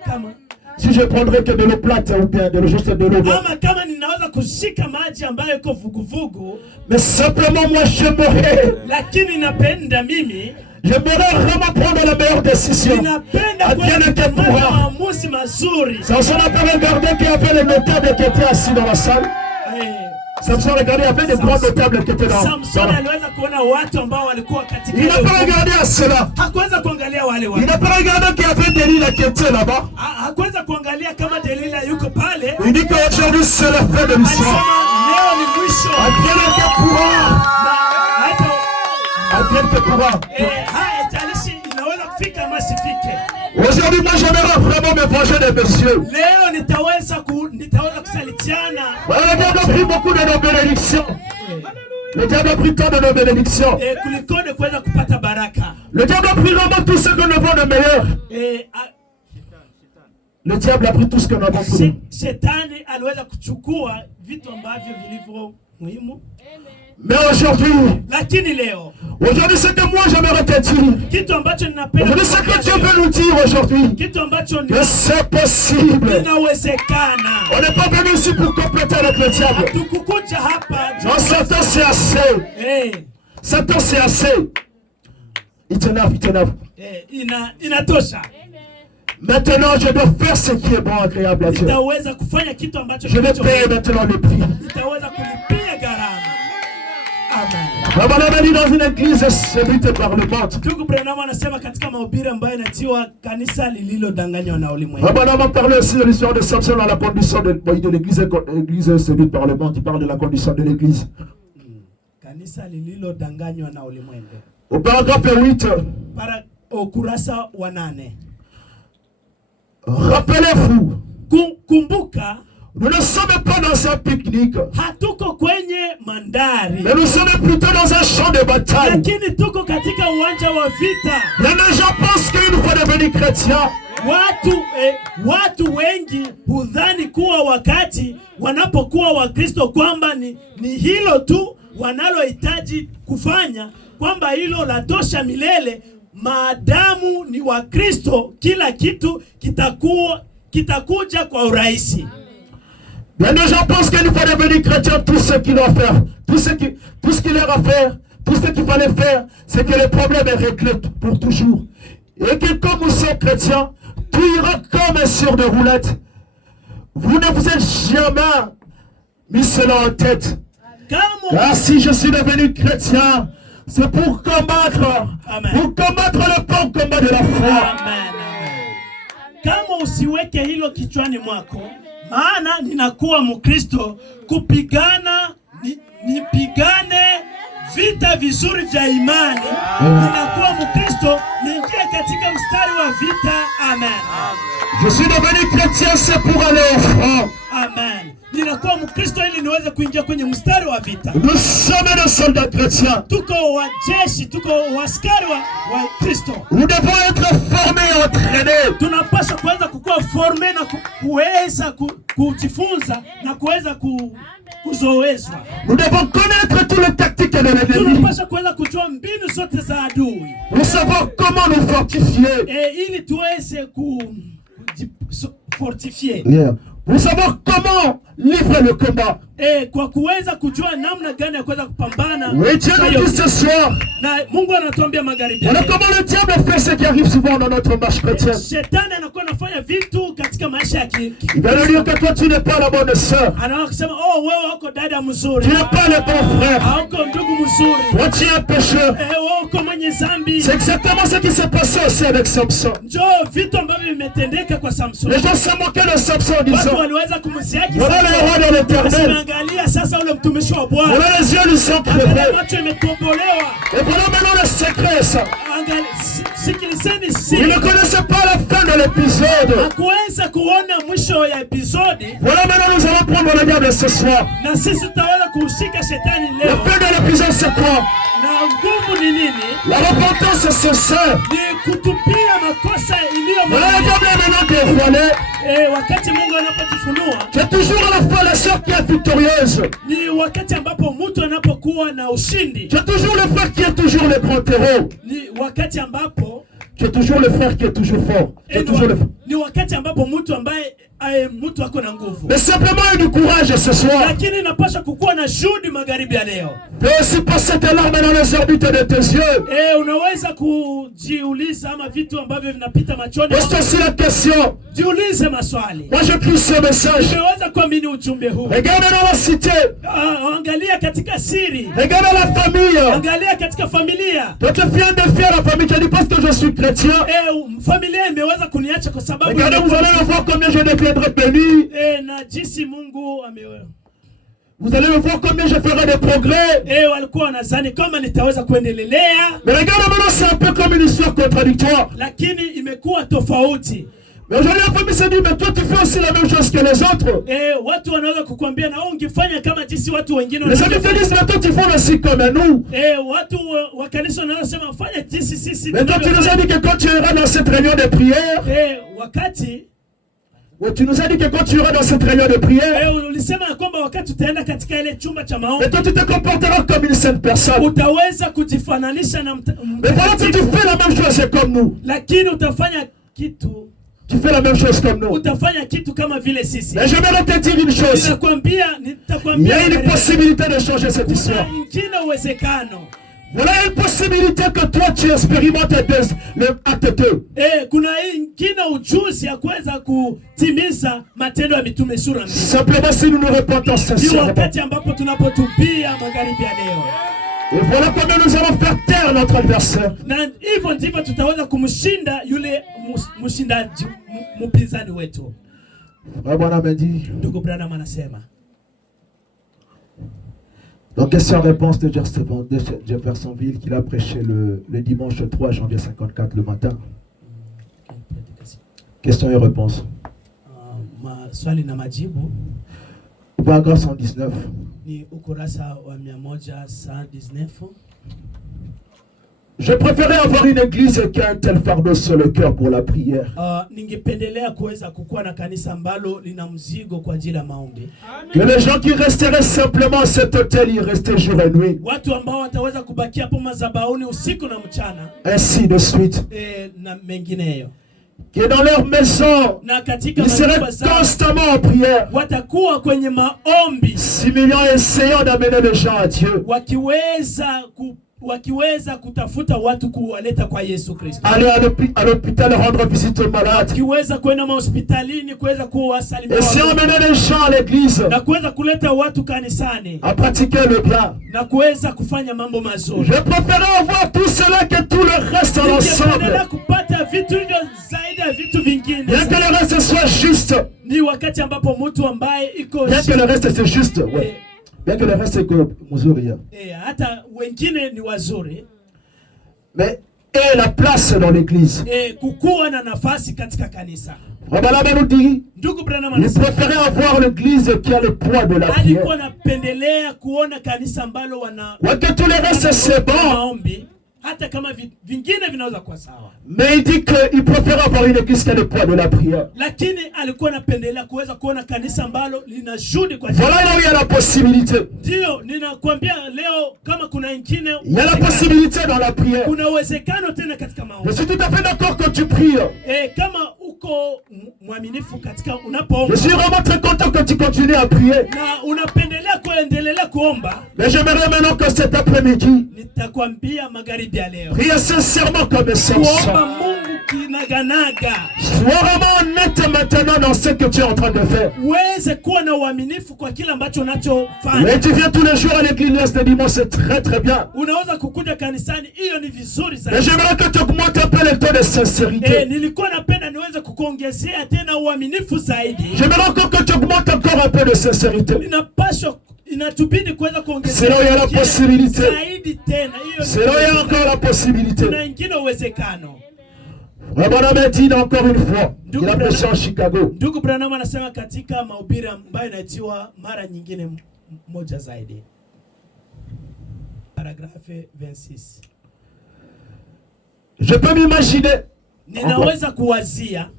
Kama si je prendrais que de l'eau plate ou bien juste de l'eau. Ama kama ninaweza kushika maji ambayo iko vuguvugu. Mais simplement moi je mourrai. Lakini napenda mimi. Je voudrais vraiment prendre la meilleure décision. Adieu que pourra. Samson n'a pas regardé qu'il y avait les notables qui étaient assis dans la salle. Samson regardait, il y avait des grands notables qui étaient là. Il n'a pas regardé à cela. Il n'a pas regardé qu'il y avait Delilah qui était là-bas. Il dit qu'aujourd'hui c'est la fin de l'histoire. Adieu que pourra. advienne que pourra. Haijalishi inaweza kufika ama sifike. Aujourd'hui, moi, j'aimerais vraiment me venger des messieurs. Leo nitaweza kusalitiana. Voilà, le diable a pris beaucoup de nos bénédictions. Le diable a pris tant de nos bénédictions. Kuliko ni kuweza kupata baraka. Le diable a pris vraiment tout ce que nous avons de meilleur. Le diable a pris tout ce que nous avons pour nous. Shetani aliweza kuchukua vitu ambavyo vilivyo muhimu. Mais aujourd'hui, aujourd'hui ce que moi j'aimerais te dire, aujourd'hui ce que Dieu veut nous dire aujourd'hui, que c'est possible. On n'est pas venu ici pour compléter avec le diable. Non, Satan c'est assez. Satan c'est assez. Il t'énerve. Maintenant, je dois faire ce qui est bon, agréable à Dieu. Je vais payer maintenant le prix. Baba dit dans une église séduite par le monde. Baba parle aussi de l'histoire de Samson dans la condition de l'église séduite par le monde. Il parle de la condition de l'église. Au paragraphe 8. Rappelez-vous. Nous ne sommes pas dans un pique-nique. Mais nous sommes plutôt dans un champ de bataille. Il y a des gens pensent qu'il faut devenir chrétien. Watu wengi hudhani kuwa wakati wanapokuwa Wakristo kwamba ni hilo tu wanalohitaji kufanya, kwamba hilo latosha milele. Maadamu ni Wakristo, kila kitu kitakuja kwa urahisi. Il y a des gens pensent qu'il faut devenir chrétien, tout ce qu'il doit faire, tout ce qu'il a à faire, tout ce qu'il fallait faire, c'est que le problème est réglé pour toujours. Et que comme vous êtes chrétien, tout ira comme sur des roulettes. Vous ne vous êtes jamais mis cela en tête. Car si je suis devenu chrétien, c'est pour combattre le bon combat de la foi. Kama usiweke hilo kichwani mwako, maana ninakuwa Mkristo kupigana nipigane vita vizuri vya imani. Ninakuwa Mkristo niingie katika mstari wa vita. Amen. Je suis devenu chrétien c'est pour aller au front. Amen. Ninakuwa Mkristo ili niweze kuingia kwenye mstari wa vita. Nous sommes des soldats chrétiens. Tuko wajeshi, tuko waskari wa Kristo. Nous devons être formés et entraînés. Tunapaswa kuweza kukuwa formé na kuweza kujifunza na kuweza kuzoezwa. Nous devons connaître toutes les tactiques de l'ennemi. Tunapaswa kuweza kujua mbinu zote za adui. Nous savons comment nous fortifier. Ili tuweze fortifier. Yeah. Nous savons comment livrer le combat. Kwa kuweza kujua namna gani ya kuweza kupambana. Oui, Dieu nous dit ce soir. Na Mungu anatuambia magharibi. Voilà comment le diable fait ce qui arrive souvent dans notre marche chrétienne. Shetani anakuwa anafanya vitu katika maisha ya Il va nous dire que toi tu n'es pas la bonne sœur. Anaanza kusema wewe uko dada mzuri. Tu n'es pas le bon frère. Hauko ndugu mzuri. Toi tu es un pécheur. Wewe uko mwenye dhambi. C'est exactement ce qui s'est passé aussi avec Samson. Njoo vitu ambavyo vimetendeka kwa Samson. Les gens se moquaient de Samson en disant, waliweza kumsiaki voilà le roi de l'Éternel. Angalia sasa ule mtumishi wa Bwana. Voilà les yeux du sang crevés. Macho imetombolewa. Et voilà maintenant le secret ça. Sikilizeni si. Il ne connaissait pas la fin de l'épisode. Hakuweza kuona mwisho ya episode. Voilà maintenant nous allons prendre le diable ce soir. Na sisi tutaweza kushika shetani leo. La fin de l'épisode c'est quoi? Na nguvu ni nini? La repentance c'est ça. Ni kutupia makosa iliyo. Voilà le diable est maintenant dévoilé. Wakati Mungu anapojifunua. C'est toujours à la fois la sœur qui est victorieuse. Ni wakati ambapo mtu anapokuwa na ushindi. C'est toujours le frère qui est toujours le grand héros. Ni wakati ambapo qui est toujours le frère qui est toujours fort. Ni wakati ambapo mtu ambaye mtu ako na nguvu. Mais simplement du courage ce soir. Lakini inapaswa kukuwa na juhudi magharibi ya leo. Et aussi passer tes larmes dans les orbites de tes yeux. Unaweza kujiuliza ama vitu ambavyo vinapita machoni. Pose aussi la question. Jiulize maswali. Moi je crie ce message. Unaweza kuamini ujumbe huu. Regarde dans la cité. Angalia katika siri. Regarde dans la famille. Angalia katika familia. Toi tu viens de faire la famille, tu dis parce que je suis chrétien. Familia imeweza kuniacha kwa sababu. Regardez, vous allez le voir combien je deviendrai béni. Na jinsi Mungu amewe. Vous allez me voir combien je ferai de progrès. Walikuwa wanadhani kama nitaweza kuendelea. Mais regarde maintenant, c'est un peu comme une histoire contradictoire. Lakini imekuwa tofauti. Mais aujourd'hui la famille se dit, mais toi tu fais aussi la même chose que les autres. Watu wanaweza kukuambia na wewe ungefanya kama jinsi watu wengine wanafanya. Les amis te disent, mais toi tu fais aussi comme nous. Watu wa kanisa wanasema fanya jinsi sisi. Mais toi tu nous as dit que quand tu iras dans cette réunion de prière. Wakati tu nous as dit que quand tu iras dans cette réunion de prière, ulisema kwamba wakati utaenda katika ile chumba cha maombi, mais toi tu te comporteras comme une sainte personne. Utaweza kujifananisha na mais voilà, tu fais la même chose comme nous. Lakini utafanya kitu. Tu fais la même chose comme nous. Utafanya kitu kama vile sisi. Mais j'aimerais te dire une chose. Nitakwambia. Il y a une possibilité de changer cette histoire. Kuna uwezekano. Voilà une possibilité que toi tu expérimentes le acte 2. Kuna ingine ujuzi ya kuweza kutimiza matendo ya mitume sura 2. Simplement si nous nous repentons sincèrement. Wakati ambapo tunapotubia magharibi ya leo. Et voilà comment nous allons faire taire notre adversaire. Na hivyo ndivyo tutaweza kumshinda yule mshindaji mpinzani wetu. Bwana amedi. Ndugu Branham anasema. Donc, question-réponse de Jeffersonville qu'il a prêché le dimanche 3 janvier 54 le matin. Question et réponse. Swali na majibu. Paragraphe 119. Ni ukurasa wa 119. Je préférais avoir une église qui a un tel fardeau sur le cœur pour la prière. Ningependelea kuweza kukuwa na kanisa ambalo lina mzigo kwa ajili ya maombi. Que les gens qui resteraient simplement à cet hôtel, ils restaient jour et nuit. Watu ambao wataweza kubakia hapo madhabahuni usiku na mchana. Ainsi de suite. Na mengineyo. Qui dans leur maison, ils seraient constamment en prière. Watakuwa kwenye maombi. 6 millions essayant d'amener les gens à Dieu. Wakiweza kutafuta watu kuwaleta kwa Yesu Kristo. Aller à l'hôpital rendre visite aux malades. Wakiweza kwenda hospitalini kuweza kuwasalimia watu. Et si emmener les gens à l'église. Na kuweza kuleta watu kanisani. À pratiquer le bien. Na kuweza kufanya mambo mazuri. Je préfère avoir tout cela que tout le reste ensemble. Ningependa kupata vitu hivyo zaidi ya vitu vingine. Bien que le reste soit juste. Ni wakati ambapo mtu ambaye iko. Bien que le reste c'est juste. Ouais. Bien que le reste c'est que mzuri. Hata wengine ni wazuri. Mais et la place dans l'église. Kukuwa na nafasi katika kanisa. Rabbalama nous dit, Ndugu Branham il préférait avoir l'église qui a le poids de la prière. Alikuwa anapendelea kuona kanisa ambalo wana. Que tout le reste c'est bon. Maombi. Hata kama vingine vinaweza kuwa sawa. Mais il dit qu'il préfère avoir une église qui a le poids de la prière. Lakini alikuwa anapendelea kuweza kuona kanisa ambalo lina juhudi kwa Voilà là où il y a la possibilité. Ndio, ninakwambia leo kama kuna ingine. Il y a la possibilité dans la prière. Kuna uwezekano tena katika maombi. Je suis tout à fait d'accord quand tu pries. Kama uko mwaminifu katika unapoomba. Je suis vraiment très content que tu continues à prier. Na unapendelea kuendelea kuomba. Mais j'aimerais maintenant que cet après-midi. Nitakwambia magharibi ya leo. Priez sincèrement comme Samson. Kuomba Mungu kinaganaga. Sois vraiment honnête maintenant dans ce que tu es en train de faire. Uweze kuwa na uaminifu kwa kile ambacho unachofanya. Mais tu viens tous les jours à l'église le dimanche, c'est très très bien. Unaweza kukuja kanisani, hiyo ni vizuri sana. Mais j'aimerais que tu augmentes un peu le taux de sincérité. Nilikuwa napenda niweze kukuongezea tena uaminifu zaidi. J'aimerais encore que tu augmentes encore un peu de sincérité. Inatubidi kuweza kuongezea. C'est là où il y a la possibilité. Zaidi tena, hiyo. C'est là où il y a encore la possibilité. Kuna ingine uwezekano. Branham a dit encore une fois, il a prêché en Chicago. Ndugu Branham anasema katika mahubiri ambayo inaitiwa mara nyingine moja zaidi. Paragrafe 26. Je peux m'imaginer. Ninaweza kuwazia.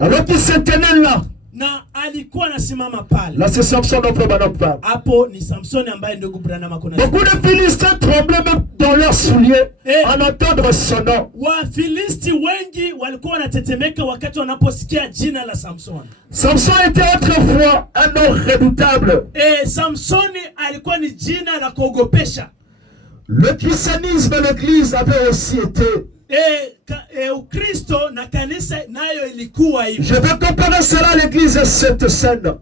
Alors qu'il se tenait là. Na alikuwa anasimama pale. Là c'est Samson notre Branham. Hapo ni Samson ambaye ndugu Branham akona. Beaucoup de Philistins tremblaient même dans leurs souliers en entendre son nom. Wafilisti wengi walikuwa wanatetemeka wakati wanaposikia jina la Samson. Samson était autrefois un nom redoutable. Samsoni alikuwa ni jina la kuogopesha. Le christianisme et l'église avaient aussi été. Ukristo na kanisa nayo ilikuwa hivyo. Je vais comparer cela à l'église Sainte Seine.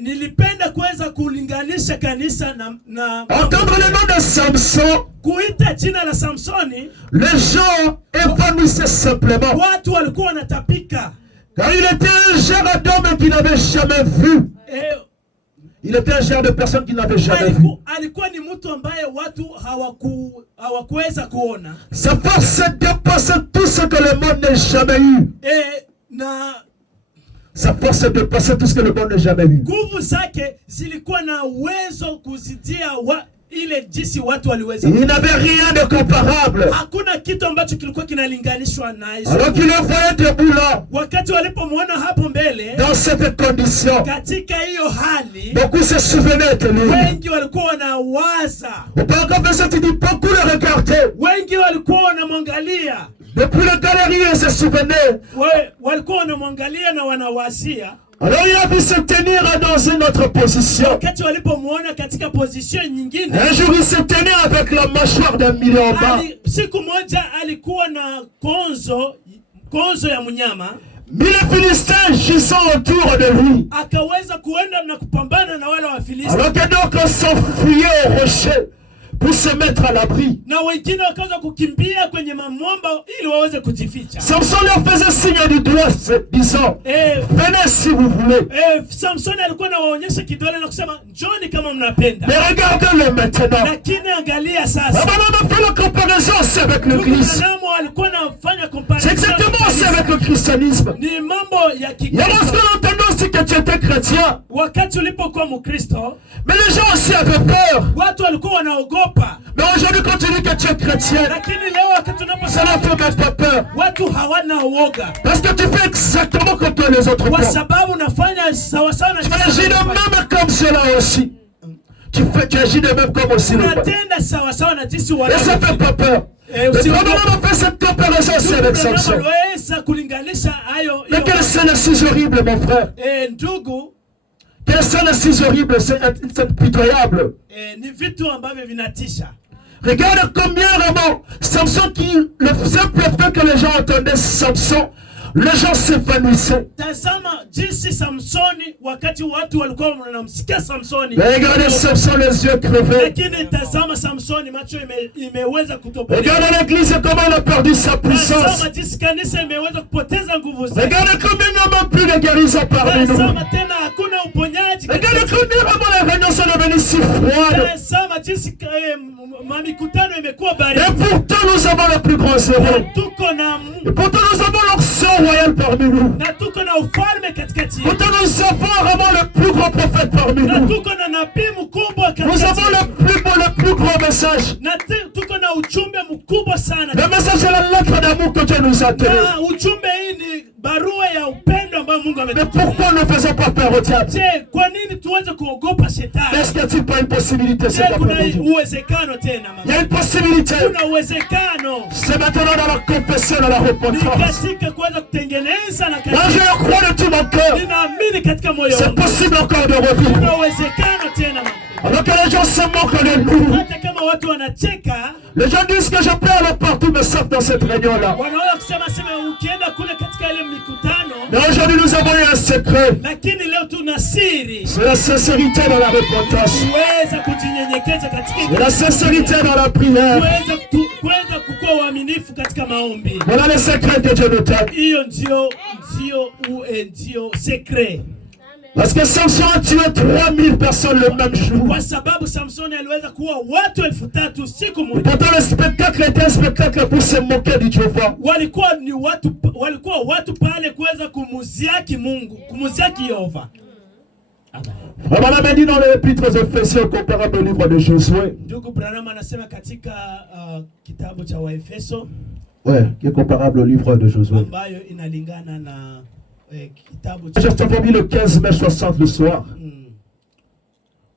Nilipenda kuweza kulinganisha kanisa na entendre le nom de Samson. Kuita jina la Samsoni. Les gens évanouissaient simplement. Watu walikuwa wanatapika. Car il était un jeune homme qui n'avait jamais vu. Il était un genre de personne qui n'avait jamais vu. Alikuwa ni mtu ambaye watu hawakuweza kuona. Sa force dépassait tout ce que le monde n'ait jamais eu. Sa force dépassait tout ce que le monde n'ait jamais eu. Nguvu zake zilikuwa na uwezo kuzidia ile jinsi watu waliweza. Il n'avait rien de comparable. Hakuna kitu ambacho kilikuwa kinalinganishwa na hizo. Alors qu'il le voyait debout là, wakati walipomwona hapo mbele, dans cette condition, katika hiyo hali, beaucoup se souvenaient de lui. Wengi walikuwa wanawaza. Auparavant, beaucoup le regardaient. Wengi walikuwa wanamwangalia. Depuis le galerie, ils se souvenaient. Walikuwa wanamwangalia na wanawazia. Alors il a vu se tenir dans une autre position. Wakati walipomwona katika position nyingine, un jour il se tenait avec la mâchoire d'un milieu en bas. Siku moja alikuwa na konzo ya mnyama. Mais les Philistins gisant autour de lui. Akaweza kuenda na kupambana na wale wa Filisti. Alors que donc on s'enfuyait au rocher pour se mettre à l'abri. Na wengine wakaanza kukimbia kwenye mamwamba ili waweze kujificha. Samson leur faisait signe du doigt disant, venez si vous voulez. Samson alikuwa anawaonyesha kidole na kusema njoni kama mnapenda. Mais regardez-le maintenant. Lakini angalia sasa. On a fait la comparaison aussi avec le Christ. C'est exactement aussi avec le christianisme. Ni mambo ya Il y a lorsque l'on entendait aussi que tu étais chrétien. Wakati ulipokuwa Mkristo. Mais les gens aussi avaient peur. Watu walikuwa wanaogopa. Mais aujourd'hui quand tu dis que tu es chrétien, ça ne fait même pas peur. Watu hawana uoga. Parce que tu fais exactement comme tous les autres. Kwa sababu unafanya sawa sawa na tu agis de même comme cela aussi. Tu agis de même comme aussi. Unatenda sawa sawa na jinsi wale. Et ça ne fait pas peur. Mais comment on a fait cette comparaison aussi avec Samson? Mais quelle scène si horrible, mon frère. Quelle scène si horrible, c'est impitoyable. Regarde combien vraiment Samson, le simple fait que les gens entendaient Samson, les gens s'évanouissaient. Mais regardez Samson, les yeux crevés. Regardez l'église comment elle a perdu sa puissance. Regardez combien il n'y a même plus de guérison parmi nous. Regardez combien vraiment les réunions sont devenues si froides. Et pourtant nous avons le plus grand héros. Et pourtant nous avons l'onction royale parmi nous. Pourtant nous avons vraiment le plus grand prophète parmi nous. Nous avons le plus grand message. Le message de la lettre d'amour que Dieu nous a donné. Mais pourquoi ne faisons pas peur au diable? Est-ce qu'il n'y a pas une possibilité cet après-midi? Il y a une possibilité. C'est maintenant dans la confession, dans la repentance. Moi je le crois de tout mon cœur. C'est possible encore de revivre. Alors que les gens se moquent de nous. Les gens disent que je peux aller partout mais sauf dans cette réunion-là. Mais aujourd'hui nous avons eu un secret. C'est la sincérité dans la repentance. C'est la sincérité dans la prière. Voilà le secret que Dieu nous donne. Parce que Samson a tué 3000 personnes le même jour. Pourtant le spectacle était un spectacle pour se moquer du Jéhovah. On a dit dans l'épître aux Éphésiens comparable au livre de Josué. Ouais, qui est comparable au livre de Josué. Je t'avais mis le 15 mai 60 le soir.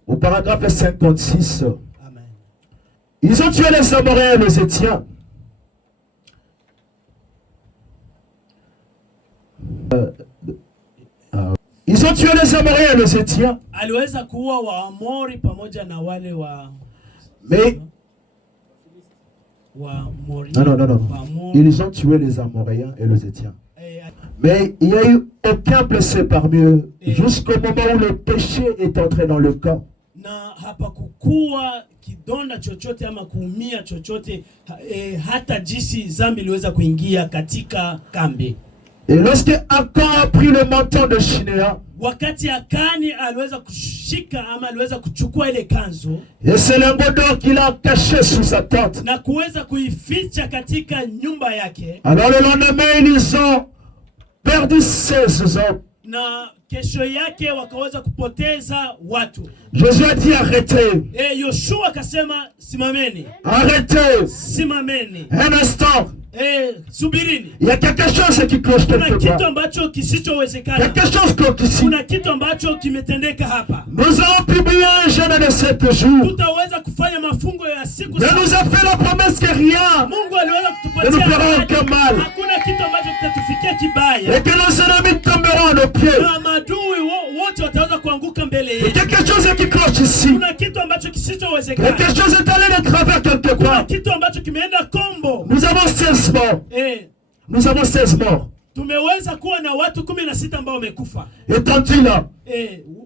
Au paragraphe 56. Amen. Ils ont tué les Amoréens et les Étiens. Ils ont tué les Amoréens et les Étiens. Mais non. Ils ont tué les Amoréens et les Étiens. Mais il n'y a eu aucun blessé parmi eux jusqu'au moment où le péché est entré dans le camp. Et lorsque Akan a pris le menton de Shinéa, kushika ama aliweza kuchukua ile kanzu. Et c'est lingot d'or qu'il a caché sous sa tente. Na kuweza kuificha katika nyumba yake. Alors le lendemain, ils ont perdu 16 hommes. Na kesho yake wakaweza kupoteza watu. Jésus a dit arrêtez. Yoshua akasema simameni. Arrêtez. Simameni. Un instant. Subirini. Il y a quelque chose qui cloche quelque part. Kuna kitu ambacho kisichowezekana. Quelque chose cloche ici. Kuna kitu ambacho kimetendeka hapa. Nous allons publier un jeûne de 7 jours. Tutaweza kufanya mafungo ya siku 7. Il nous a fait la promesse que rien Mungu aliweza kutupatia ne nous fera aucun mal. Hakuna kitu ambacho kitatufikia kibaya. Et que nos ennemis tomberont à nos pieds. Na maadui wote wataweza kuanguka mbele yetu. Quelque chose qui cloche ici. Kuna kitu ambacho kisichowezekana. Quelque chose est allé de travers quelque part. Kuna kitu ambacho kimeenda kombo. Nous avons 16 morts. Nous avons 16 morts. Tumeweza kuwa na watu 16 ambao wamekufa. Étant-ils là?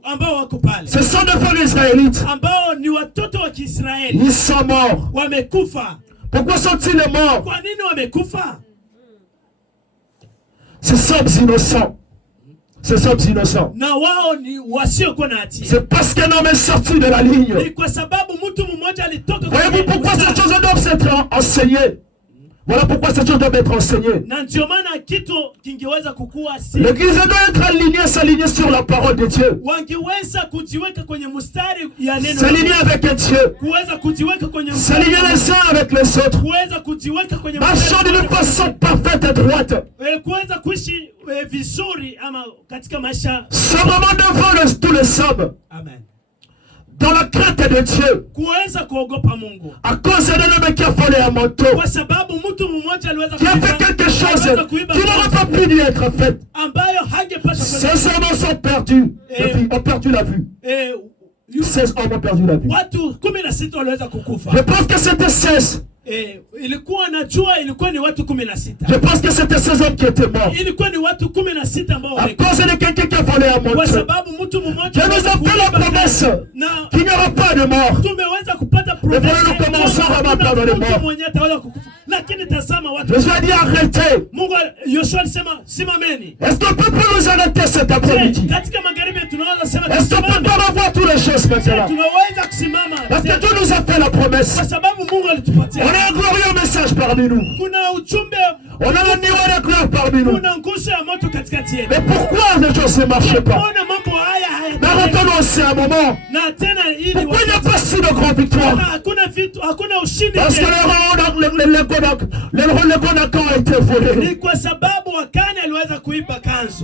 Ambao wako pale. Ce sont des frères israélites. Ambao ni watoto wa Kiisraeli. Ils sont morts. Wamekufa. Pourquoi sont-ils morts? Kwa nini wamekufa? Ces sommes innocents. Ces sommes innocents. Na wao ni wasiokuwa na hatia. C'est parce qu'un homme est sorti de la ligne. Ni kwa sababu mtu mmoja alitoka. Voyez-vous pourquoi ces choses doivent être enseignées? Voilà pourquoi ces choses doivent être enseignées. L'église doit être alignée, s'aligner sur la parole de Dieu. S'aligner avec Dieu. S'aligner les uns avec les autres. Marchant d'une façon parfaite et droite. Sommes devant tous les hommes. Amen. Dans la crainte de Dieu. À cause d'un homme qui a volé un manteau. Qui a fait quelque chose qui n'aurait pas pu lui être fait. Ces hommes sont perdus. Ont perdu la vue. 16 hommes ont perdu la vue. Je pense que c'était 16. Je pense que c'était 16 hommes qui étaient morts. À cause de quelqu'un qui a volé un manteau. Dieu nous a fait la promesse qu'il n'y aura pas de mort. Mais voilà, nous commençons à perdre les morts. Jésus a dit arrêtez. Est-ce qu'on peut pas nous arrêter cet après-midi? Est-ce qu'on peut pas revoir toutes les choses maintenant? Parce que Dieu nous a fait la promesse. On a un glorieux message parmi nous. On a le niveau de gloire parmi nous. Mais pourquoi les choses ne marchent pas? Mais retenons aussi un moment. Pourquoi il n'y a pas si de grande victoire? Parce que le Gonaka a été volé.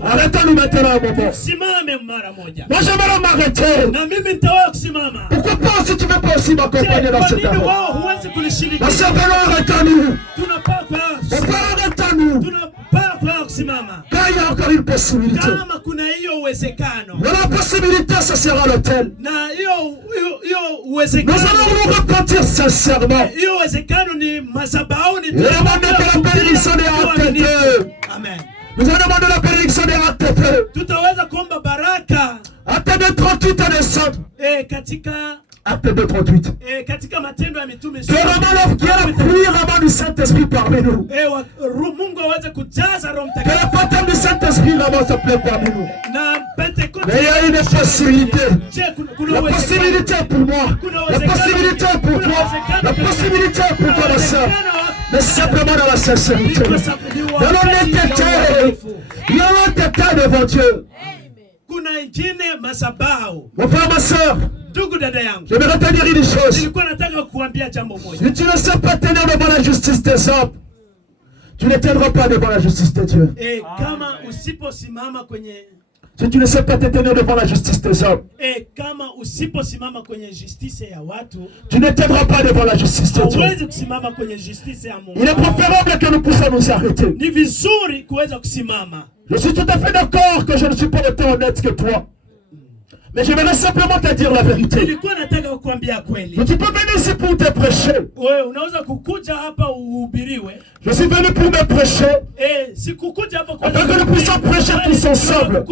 Arrêtons-nous maintenant un moment. Moi j'aimerais m'arrêter. Pourquoi pas si tu ne veux pas aussi m'accompagner dans cette affaire? Parce que arrêtons-nous. Arrêtons-nous. Car il y a encore une possibilité. La possibilité, ce sera l'autel. Nous allons nous repentir sincèrement. Et demander que la bénédiction des actes de Amen. Nous allons demander la bénédiction des actes de Acte de 38 à descendre. Acte 2, 38. Que vraiment qui a la pluie du Saint-Esprit parmi nous. Que le baptême du Saint-Esprit vraiment se plaît parmi nous. Mais il y a une possibilité. La possibilité pour moi. La possibilité pour toi. La possibilité pour toi, ma soeur. Mais simplement dans la sincérité. Dans l'honnêteté. Il y a l'honnêteté devant Dieu. Mon frère, ma soeur. Je vais retenir une chose. Si tu ne sais pas tenir devant la justice des hommes, tu ne tiendras pas devant la justice de Dieu. Si tu ne sais pas te tenir devant la justice des hommes, tu ne tiendras pas devant la justice de Dieu. Il est préférable que nous puissions nous arrêter. Je suis tout à fait d'accord que je ne suis pas autant honnête que toi. Mais j'aimerais simplement te dire la vérité. Mais tu peux venir ici pour te prêcher. Je suis venu pour me prêcher. Afin que nous puissions prêcher tous ensemble.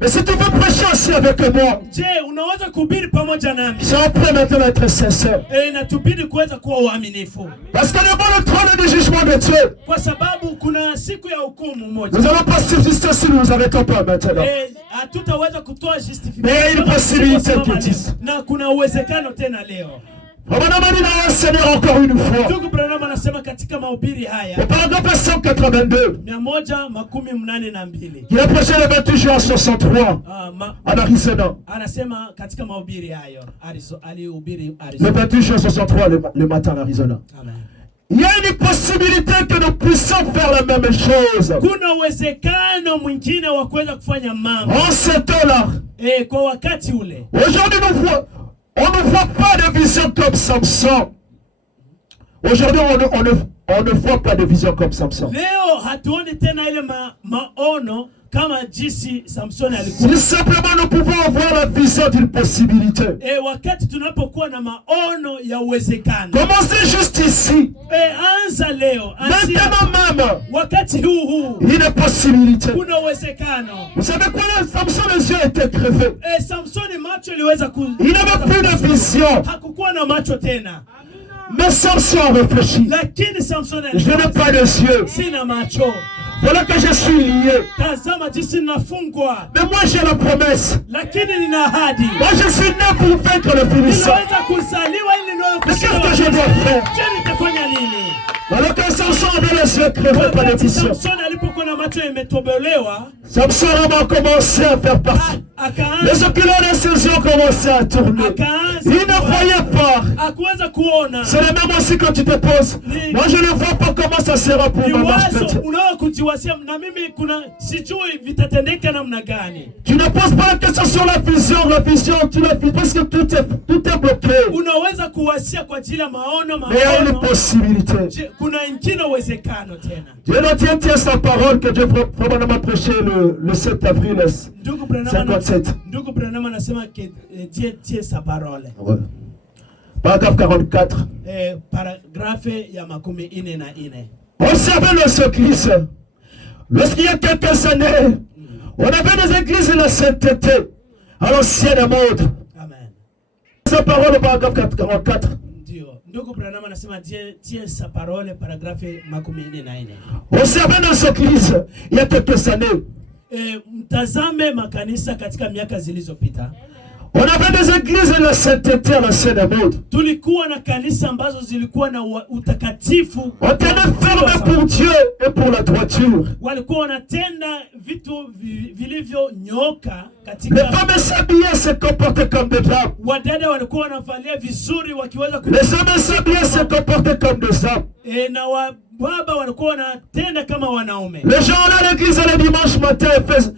Mais si tu veux prêcher aussi avec moi, Je, unaweza kuhubiri pamoja nami? ça peut maintenant être sincère. Inatubidi kuweza kuwa uaminifu. Parce que devant le trône du jugement de Dieu, Kwa sababu kuna siku ya hukumu moja. nous n'allons pas subsister si nous nous arrêtons pas maintenant. Hatutaweza kutoa Mais il y a justification. une possibilité qui existe. Na kuna uwezekano tena leo. Vraiment, dit dans le Seigneur encore une fois. Ndugu Branham anasema katika mahubiri haya. Au paragraphe 182. 182. Il a prêché le 28 juin 63 en Arizona. Anasema katika mahubiri hayo alihubiri Le Arizona. 28 juin 63 le matin en Arizona. Amen. Il y a une possibilité que nous puissions faire la même chose. Kuna uwezekano mwingine wa kuweza kufanya mambo. En ce temps-là. Kwa wakati ule. Aujourd'hui on ne voit pas de vision comme Samson. Aujourd'hui on ne voit pas de vision comme Samson. Leo hatuoni tena ile maono kama jinsi Samson alikuwa. Si simplement nous pouvons avoir la vision d'une possibilité. Wakati tunapokuwa na maono ya uwezekano. Commencez juste ici. Anza leo. Maintenant même. Wakati huu. Une possibilité. Kuna uwezekano. Vous savez quoi, Samson les yeux étaient crevés. Samson macho iliweza il n'avait plus de vision. Hakukuwa na macho tena. Mais Samson a réfléchi. Lakini Samson je n'ai pas de yeux. Sina macho. Voilà que je suis lié. Tazama jinsi ninafungwa. Mais moi j'ai la promesse. Lakini nina ahadi. Moi je suis né pour vaincre le Philistin. Ninaweza kuzaliwa ili niwe Mais qu'est-ce que je dois faire? Je nitafanya nini? Alors que Samson avait les yeux crevés par les visions. Samson alipokuwa na macho imetobolewa. Samson a commencé à faire partie. Les oculaires de ses yeux ont commencé à tourner. Il ne voyait pas. C'est le même aussi quand tu te poses. Moi je ne vois pas comment ça sera pour ma marche chrétienne. Tu ne poses pas la question sur la vision, tu la vis parce que tout est bloqué. Mais il y a une possibilité. Dieu nous tient sa parole que Dieu m'a prêché le 7 avril 57. Ouais. Paragraphe 44. Observez les églises. Lorsqu'il y a quelques années, on avait des églises de la sainteté à l'ancienne mode. Amen. Sa parole, paragraphe 44. Observez nos églises il y a quelques années. Mtazame makanisa katika miaka zilizopita. On avait des églises de la sainteté à l'ancienne mode. Tulikuwa na kanisa ambazo zilikuwa na utakatifu. On tenait ferme pour Dieu et pour la droiture. Walikuwa wanatenda vitu vilivyonyoka katika. Les femmes s'habillaient, se comportaient comme des dames. Wadada walikuwa wanavalia vizuri wakiweza les hommes s'habillaient, se comportaient comme des hommes. Na baba walikuwa wanatenda kama wanaume. Les gens allaient à l'église le dimanche matin et faisaient.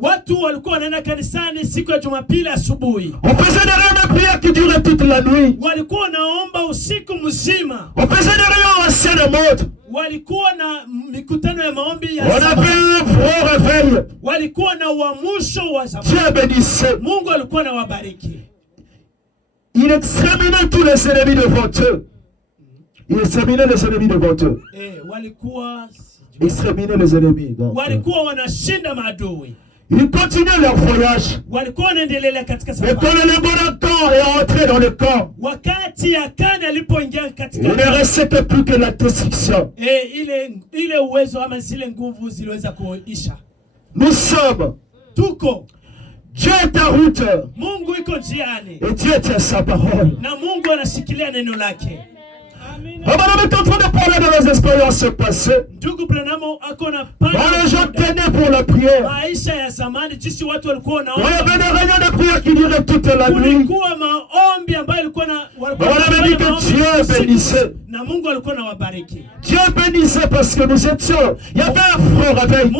Watu walikuwa wanaenda kanisani siku ya Jumapili asubuhi. On faisait des réunions de prière qui duraient toute la nuit. Walikuwa wanaomba usiku mzima. On faisait des réunions anciennes mode. Walikuwa na mikutano ya maombi ya on avait un gros réveil. Walikuwa na uamsho wa zamani. Dieu bénissait. Mungu alikuwa na wabariki. Il exterminait tous les ennemis devant eux. Il exterminait les ennemis devant eux. Walikuwa exterminer les ennemis. Walikuwa wanashinda maadui. Ils continuaient leur voyage. Walikuwa wanaendelea katika safari. Et quand le bon camp est entré dans le camp, wakati Akani alipoingia katika, il ne restait que plus que la destruction. Ile uwezo ama zile nguvu ziliweza kuisha. Nous sommes. Tuko. Dieu est en route. Mungu iko njiani. Et Dieu tient sa parole. Na Mungu anashikilia neno lake. On est en train de parler de nos expériences passées. Les gens tenaient pour la prière. On avait des réunions de prière qui duraient toute la nuit. On avait dit que Dieu bénissait. Dieu bénissait parce que nous étions. Il y avait un franc réveil.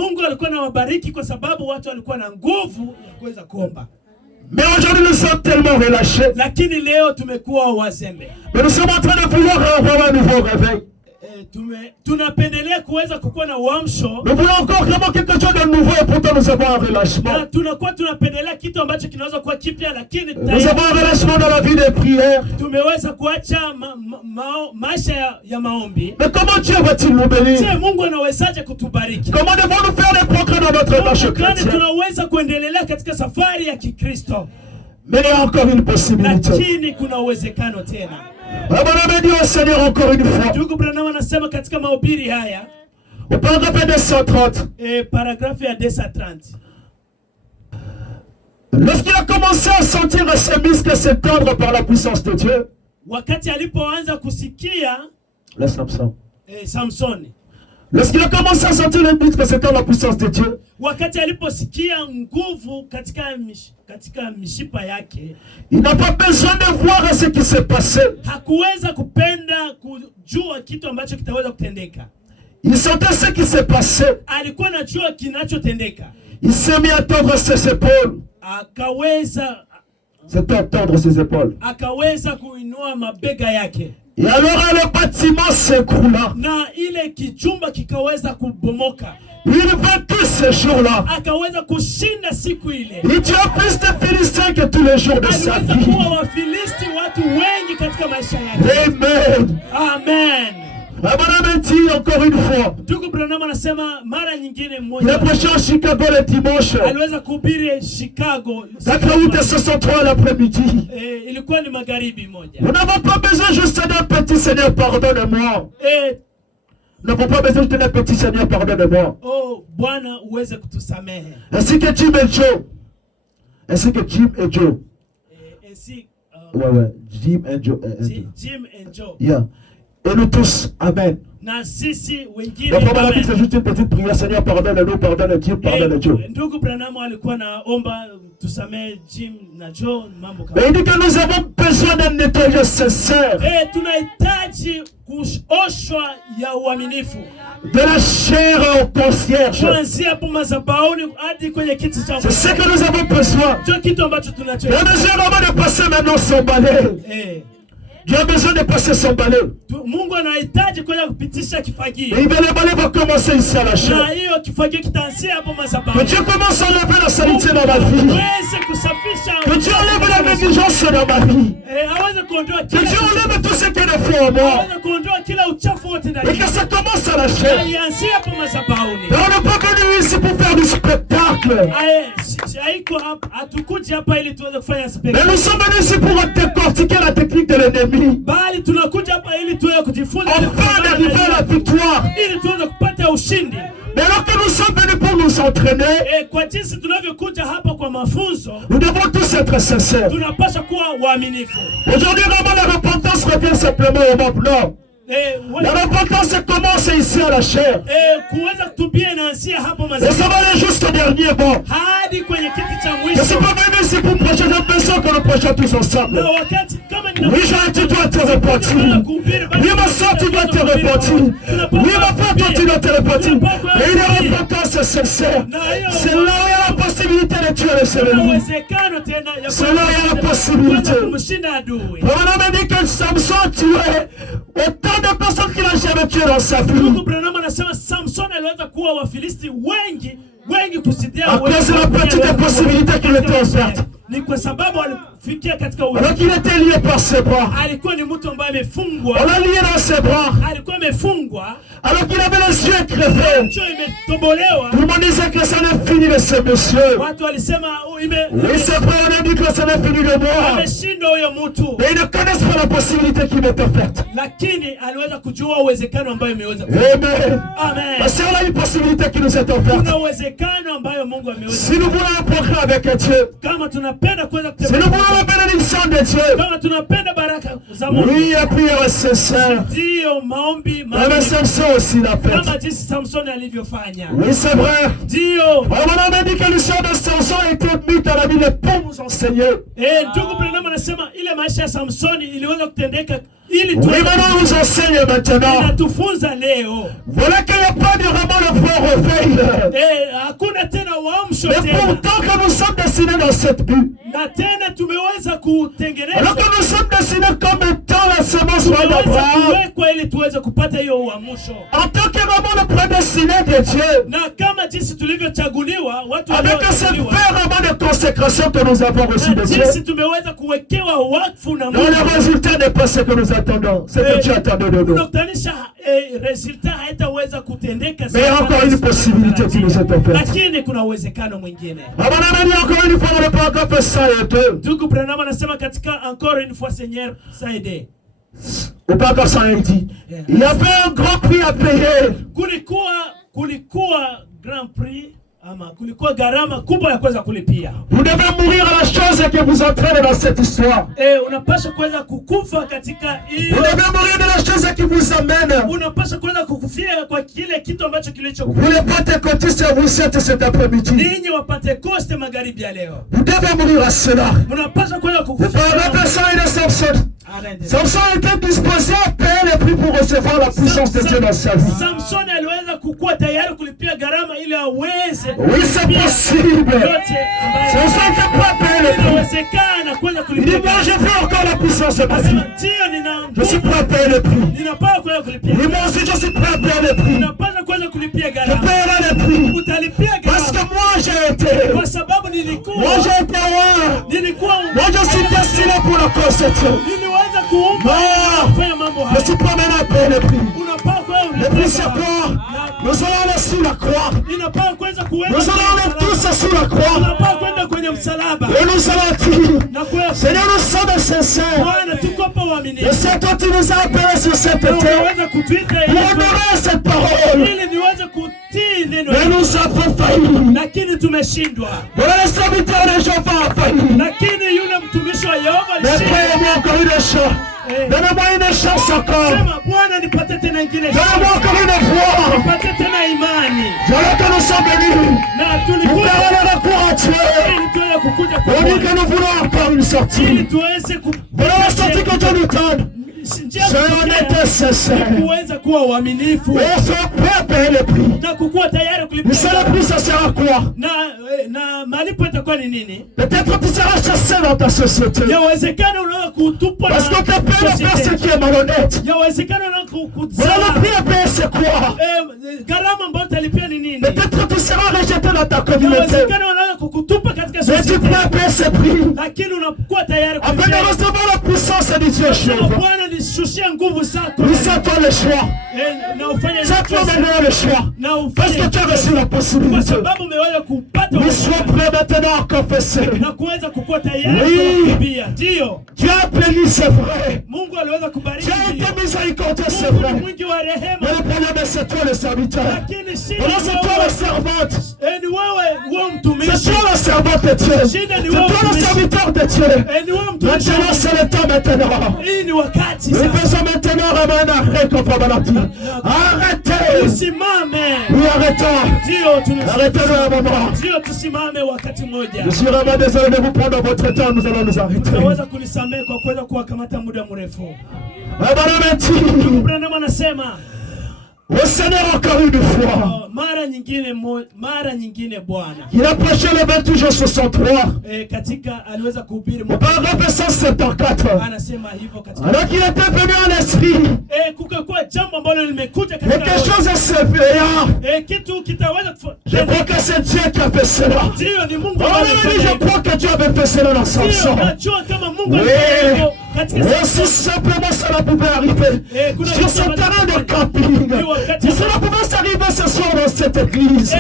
Mais aujourd'hui nous sommes tellement relâchés. Mais nous sommes en train de vouloir avoir un nouveau réveil. tunapendelea kuweza kukuwa na uamsho. Nous voulons encore vraiment quelque chose de nouveau et pourtant nous avons un relâchement. Na tunakuwa tunapendelea kitu ambacho kinaweza kuwa kipya, lakini Nous avons un relâchement dans la vie des prières. tumeweza kuacha maisha ya maombi. Mais comment Dieu va-t-il nous bénir? Je, Mungu anawezaje kutubariki? Comment devons-nous faire les progrès dans notre marche chrétienne? Tunaweza kuendelea katika safari ya Kikristo. Mais il y a encore une possibilité. Lakini kuna uwezekano tena. Abraham dit au Seigneur encore une fois. Ndugu Branham anasema katika mahubiri haya, au paragraphe 230. Paragraphe ya 230. Lorsqu'il a commencé à sentir ses muscles s'étendre par la puissance de Dieu. Wakati alipoanza kusikia Samson. Samsoni. Lorsqu'il a commencé à sentir les muscles s'étendre par la puissance de Dieu. Wakati aliposikia nguvu katika mishipa yake, il n'a pas besoin de voir ce qui s'est passé. Hakuweza kupenda kujua kitu ambacho kitaweza kutendeka. Il sentait ce qui s'est passé. Alikuwa anajua kinachotendeka. Il s'est mis à tendre ses épaules. Akaweza tendre ses épaules. Akaweza kuinua mabega yake. Et alors le bâtiment s'écroula. Na ile kichumba kikaweza kubomoka. Il vaincu ce jour-là. Akaweza kushinda siku ile. Il tua plus de Philistins que tous les jours de sa vie. Aliweza kuwa Wafilisti watu wengi katika maisha yake. Amen. Amen. Abraham dit encore une fois. Ndugu Branham anasema mara nyingine Il mmoja. a prêché à Chicago le dimanche. Aliweza kuhubiri Chicago. 4 août 63 l'après-midi. Ilikuwa ni magharibi moja. Nous n'avons pas besoin juste d'un petit Seigneur, pardonne-moi. Nous n'avons pas besoin d'un petit Seigneur, pardonne-moi. Oh, Bwana uweze kutusamehe. Ainsi que Jim et Joe. Ainsi que Jim et Joe. Ouais. Jim et Joe. Jim and Joe. Yeah. Et nous tous, amen. Na sisi wengine amen. C'est juste une petite prière. Seigneur, pardonne-nous, pardonne Dieu, pardonne Dieu. Ndugu Branham alikuwa naomba tusamehe Jim na Joe mambo kama. Mais il dit que nous avons besoin d'un nettoyage sincère. Tunahitaji kuoshwa ya uaminifu. De la chair au concierge. Kuanzia hapo madhabahuni hadi kwenye kiti cha. C'est ce que nous avons besoin. Ndio kitu ambacho tunacho. On a besoin vraiment de passer maintenant son balai. Dieu a besoin de passer son balai. Mungu anahitaji kwenda kupitisha kifagio. Et le balai va commencer ici à la chair. Na hiyo kifagio kitaanzia hapo madhabahuni. Que Dieu commence à enlever la saleté dans ma vie. Que Dieu enlève la négligence dans ma vie. Que Dieu enlève tout ce qui est de faux en moi. Et que ça commence à la chair. Et on n'est pas venu ici pour faire du spectacle. Mais nous sommes venus ici pour décortiquer la technique de l'ennemi. Afin d'arriver à la victoire. Mais alors que nous sommes venus pour nous entraîner, nous devons tous être sincères. Aujourd'hui, vraiment, la repentance revient simplement au monde. Non. La repentance commence ici à la chair. Et ça va aller jusqu'au dernier bon. Je ne suis pas venu ici pour prêcher, j'ai besoin que nous prêchions tous ensemble. Oui, Jean, tu dois te repentir. Oui, ma soeur, tu dois te repentir. Oui, ma frère, toi, tu dois te repentir. Et une repentance sincère. C'est là où il y a la possibilité de tuer le ennemi. C'est là où il y a la possibilité. On a dit que Samson tuait autant de personnes qu'il n'a jamais tué dans sa vie. À cause de la petite possibilité qu'il était offerte. Alors qu'il était lié par ses bras. On l'a lié dans ses bras. Alors qu'il avait les yeux crevés. Tout le monde disait que ça n'est fini de ce monsieur. Oui, c'est vrai, on a dit que ça n'est fini de moi. Mais ils ne connaissent pas la possibilité qui m'est offerte. Amen. Parce qu'il y a une possibilité qui nous est offerte. Si nous voulons un progrès avec Dieu, si nous voulons la bénédiction de Dieu, oui, la prière sincère. Mais Samson aussi l'a fait. Oui, c'est vrai. On a dit que l'histoire de Samson a été mise dans la Bible pour nous enseigner. ili maintenant nous enseigne maintenant. Inatufunza leo. Voilà qu'il n'y a pas de vraiment le point réveil. Hakuna tena uamsho tena. Mais pourtant que nous sommes destinés dans cette but. Na tena tumeweza kutengeneza. Alors que nous sommes destinés comme étant la semence d'Abraham. Kuwekwa ili tuweze kupata hiyo uamsho. En tant que vraiment le prédestiné de Dieu. Na kama jinsi tulivyochaguliwa, watu avec cette vraiment de consécration que nous avons reçu de Dieu. Jinsi tumeweza kuwekewa wakfu na Mungu. Le résultat n'est pas ce que nous attendons, ce que tu attendais de nous. Mais il y a encore une possibilité qui nous est offerte. Lakini kuna uwezekano mwingine. Encore une fois, le paragraphe 102. Ndugu Branham anasema katika encore une fois Seigneur saide. Au paragraphe 101 dit, il y avait un grand prix à payer. Kulikuwa grand prix. Kulikuwa gharama kubwa ya kuweza kulipia. Vous devez mourir à la chose que vous entraînez dans cette histoire. Unapaswa kuweza kukufa katika hiyo. Vous devez mourir de la chose qui vous amène. Unapaswa kuweza kukufia kwa kile kitu ambacho kilichokuwa. Vous les pentecôtistes vous êtes cet après-midi. Ninyi wa Pentecoste magharibi ya leo. Vous devez mourir à cela. Unapaswa kuweza kukufia. Vous parlez de ça et de Samson. Samson était disposé à payer le prix pour recevoir la puissance de Dieu dans sa vie. Samson aliweza kukuwa tayari kulipia gharama ili aweze. Oui, c'est possible. Samson était prêt à payer le prix. Il dit, moi je veux encore la puissance de ma vie. Je suis prêt à payer le prix. Et moi aussi je suis prêt à payer le prix. Je paierai le prix. Parce que moi j'ai été. Moi j'ai été roi. Moi je suis destiné pour la conception. Je suis pas maintenant à payer le prix. Le prix c'est quoi? Nous allons aller sous la croix. Nous allons aller tous sous la croix. Et nous allons dire, Seigneur, nous sommes sincères. Et c'est toi qui nous as appelés sur cette terre pour honorer cette parole. Mais nous avons failli. Voilà les serviteurs de Jéhovah a failli. Mais croyez-moi encore une chance. Donnez-moi une chance encore. Donnez-moi encore une fois. Voilà que nous sommes venus. Nous perdons le recours à Dieu. On dit que nous voulons encore une sortie. Voilà la sortie que Dieu nous donne. Soyons honnêtes et sincères. Et soyons prêts à payer le prix. Mais c'est le prix, ça sert à quoi? Peut-être tu seras chassé dans ta société. Parce qu'on te paie le faire ce qui est malhonnête. Voilà le prix à payer, c'est quoi? Peut-être tu seras rejeté dans ta communauté. Mais tu peux payer ce prix. Afin de recevoir la puissance de Dieu chez vous. Oui, c'est toi le choix. C'est toi maintenant le choix. Parce que tu as reçu la possibilité. Oui, sois prêt maintenant à confesser. Oui, Dieu a béni, c'est vrai. Dieu a été miséricordieux, c'est vrai. Mais le problème, c'est toi le serviteur. Voilà, c'est toi la servante. C'est toi la servante de Dieu. C'est toi le serviteur de Dieu. Maintenant, c'est le temps maintenant. Nous faisons maintenant un arrêt contre la maladie. Arrêtez. Oui, arrêtons. Arrêtez-le un moment. Je suis vraiment désolé de vous prendre votre temps. Nous allons nous arrêter. Au Seigneur encore une fois. Il a prêché le 28 juin 63. Au paragraphe 174. Alors qu'il était venu en esprit. Et quelque chose s'est fait. Je crois que c'est Dieu qui a fait cela. Je crois que Dieu avait fait cela dans Samson. Oui. Et si simplement cela pouvait arriver sur ce terrain de camping. Si cela pouvait s'arriver ce soir dans cette église, si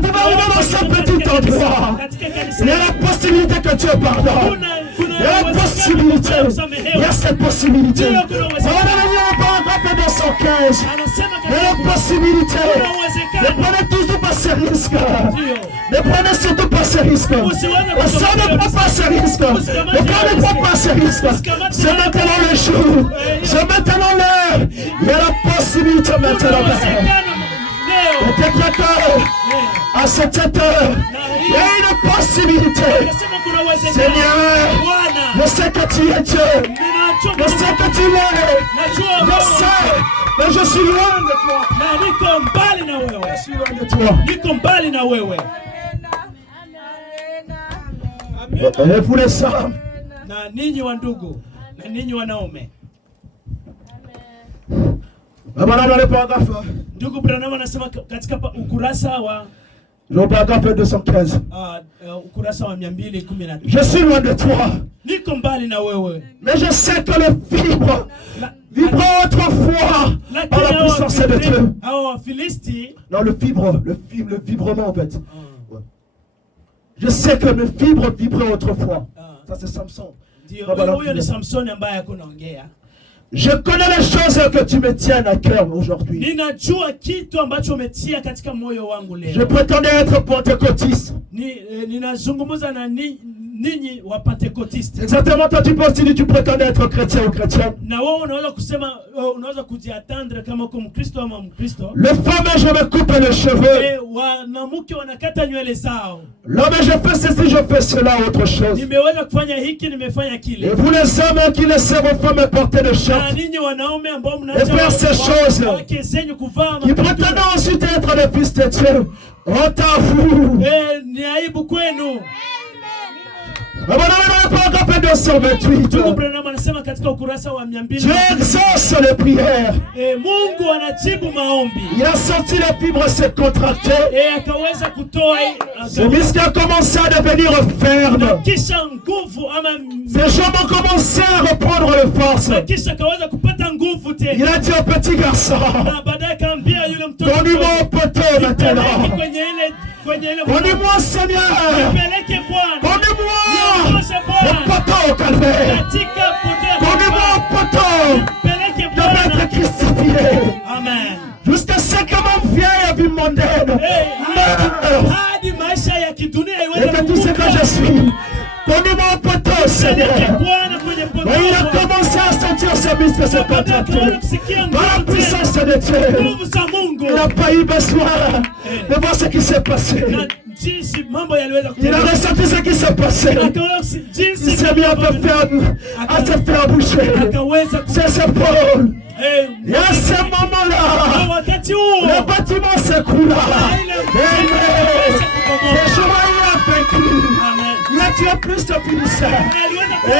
pouvait arriver dans ce petit endroit, il y a la possibilité que Dieu pardonne. Il y a la possibilité. Il y a cette possibilité. Ça va devenir un paragraphe 215. Il y a la possibilité. Ne prenez toujours pas ce risque. Ne prenez surtout pas ce risque. Ça ne prend pas ce risque. Ne prend pas ce risque. C'est maintenant le jour. C'est maintenant l'heure. Il y a la possibilité maintenant. Peut-être que à cette heure, il y a une possibilité. Seigneur, je sais que tu es Dieu. Je sais que tu l'es. Je sais. Mais je suis loin de toi. Na niko mbali na wewe. Je suis loin de toi. Niko mbali na wewe. Et vous les femmes. Na ninyi wa ndugu, na ninyi wanaume. Ndugu Branham anasema katika ukurasa wa paragraphe 215. Ukurasa wa 215. Je suis loin de toi. Niko mbali na wewe. Mais je sais que le fibre vibrant autrefois par la puissance de Dieu. Non, le vibrement en fait. Je sais que le fibre vibrait autrefois. Ça c'est Samson. Je connais les choses que tu me tiens à cœur aujourd'hui. Je prétendais être pentecôtiste. Exactement, toi tu penses que tu prétendais être chrétien ou chrétienne. Les femmes, je me coupe les cheveux. L'homme, je fais ceci, je fais cela, autre chose. Et vous les hommes qui laissez vos femmes porter des chants et faire ces choses, qui prétendent ensuite être les fils de Dieu, honte à vous. Dieu exauce les prières. Il a senti les fibres se contracter. Ce muscle a commencé à devenir ferme. Ses jambes ont commencé à reprendre les forces. Il a dit au petit garçon, conduis-moi au poteau maintenant. Conduis-moi, Seigneur. Conduis-moi au poteau au calvaire. Conduis-moi au poteau. Je vais être crucifié. Amen. Jusqu'à ce que mon vieille vie mondaine meure. Et que tout ce que je suis. Conduis-moi au poteau, Seigneur. Et il a commencé à sentir ses muscles se contracter. Par la puissance de Dieu. Il n'a pas eu besoin de voir ce qui s'est passé. Il a ressenti ce qui s'est passé. Il s'est mis à se faire boucher ses épaules. Et à ce moment-là, le bâtiment s'écroula. Et Joël a vaincu. Il a tué plus de finisseurs. Et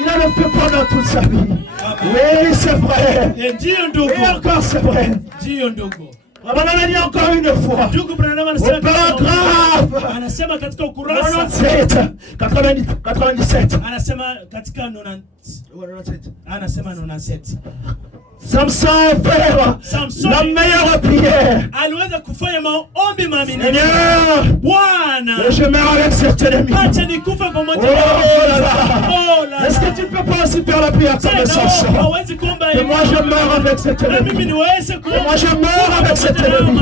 il a le fait pendant toute sa vie. Oui, c'est vrai. Et encore c'est vrai. On a dit encore une fois. Au paragraphe 97. Samson fait la meilleure prière. Seigneur, je meurs avec cet ennemi. Oh là là. Est-ce que tu ne peux pas aussi faire la prière comme Samson? Que moi je meurs avec cet ennemi. Que moi je meurs avec cet ennemi.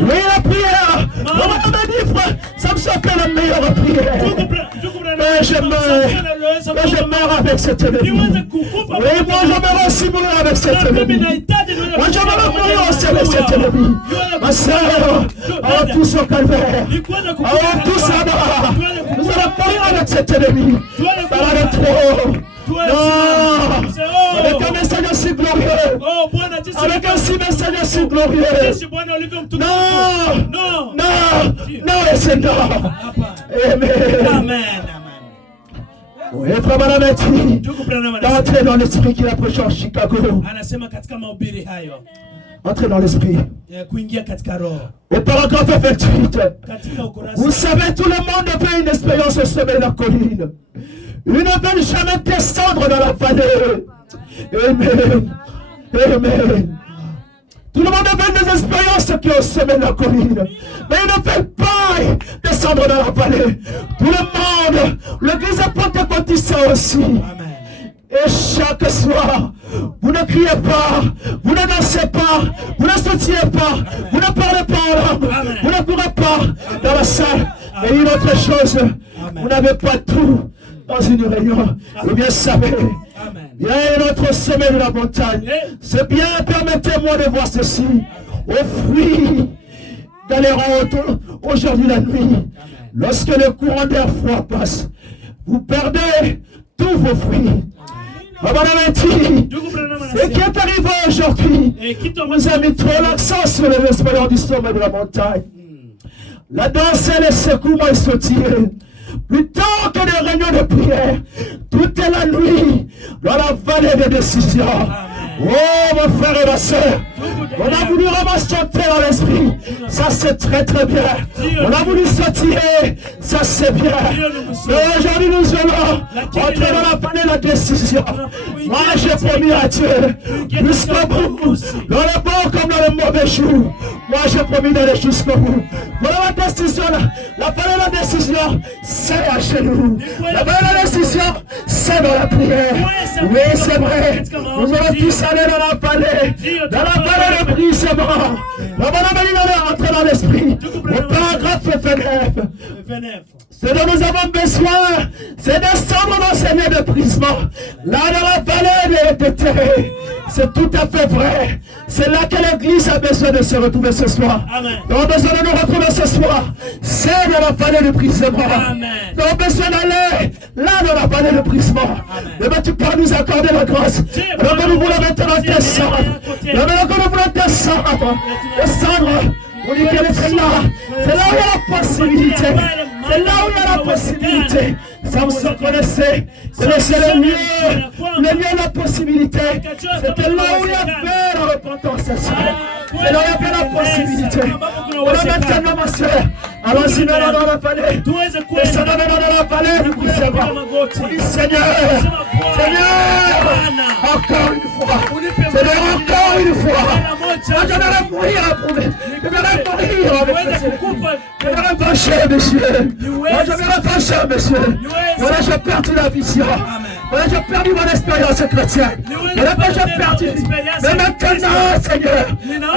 Oui, la prière. On m'a dit, frère, Samson fait la meilleure prière. Mais je meurs avec cet ennemi. Oui, moi je meurs aussi mourir avec cet ennemi. Moi je vais mourir aussi avec cet ennemi. Ma soeur, allons tous au calvaire. Allons tous là-bas. Nous allons mourir avec cet ennemi. Ça va être trop. Non. Avec un message aussi glorieux. Avec un message aussi glorieux. Non. Non, et c'est non. Amen. Oui, frère Malameti, d'entrer dans l'esprit qu'il a prêché en Chicago. Entrez dans l'esprit. Au paragraphe 28. Vous savez, tout le monde fait une expérience au sommet de la colline. Ils ne veulent jamais descendre dans la vallée. Amen. Amen. Tout le monde fait des expériences qui ont semé la colline. Mais ils ne veulent pas descendre dans la vallée. Tout le monde, l'église pentecôtiste aussi. Amen. Et chaque soir, vous ne criez pas, vous ne dansez pas, vous ne sautillez pas, vous ne parlez pas en langue, vous ne courez pas dans la salle. Et une autre chose, vous n'avez pas tout dans une réunion. Vous bien savez. Il y a un autre sommet de la montagne. C'est bien, permettez-moi de voir ceci. Au fruit d'aller aujourd'hui la nuit, lorsque le courant d'air froid passe, vous perdez tous vos fruits. Ce qui est arrivé aujourd'hui nous a mis trop l'accent sur les espoirs du sommet de la montagne. La danse et les secouements et sautilles. Plutôt que des réunions de prière, toute la nuit dans la vallée des décisions. Oh mon frère et ma soeur, on a voulu vraiment chanter dans l'esprit, ça c'est très très bien. On a voulu sautiller, ça c'est bien. Mais aujourd'hui nous allons entrer dans la vallée de la décision. Moi j'ai promis à Dieu, jusqu'au bout, dans le bon comme dans le mauvais jour. Moi j'ai promis d'aller jusqu'au bout. Voilà la décision, la vallée de la décision, c'est à genoux. La vallée de la décision, c'est dans la prière. Oui c'est vrai, nous allons tous aller dans la vallée de brisement. On va entrer dans l'esprit. Au paragraphe 29. Ce dont nous avons besoin, c'est descendre dans ces lieux de brisement. Là dans la vallée de terre. C'est tout à fait vrai. C'est là que l'église a besoin de se retrouver ce soir. Nous avons besoin de nous retrouver ce soir. C'est dans la vallée de brisement. Nous avons besoin d'aller là dans la vallée de brisement. Mais tu peux nous accorder la grâce. Alors que nous voulons maintenant descendre. Alors que nous voulons descendre. Descendre. On dit qu'elle est là. C'est là où il y a la possibilité. C'est là où il y a la possibilité. Samson connaissait le lieu de la possibilité. C'était là où il y avait la repentance. C'est là où il y avait la possibilité. Voilà maintenant ma soeur. Allons-y dans la vallée. Descendons dans la vallée. On dit Seigneur, encore une fois. Seigneur, encore une fois. Moi je vais mourir approuvé. Je vais mourir avec le Seigneur. Je vais revancher, monsieur. Moi je vais revancher, monsieur. Voilà, j'ai perdu la vision. Voilà, j'ai perdu mon expérience chrétienne. Voilà, j'ai perdu. Mais maintenant, Seigneur,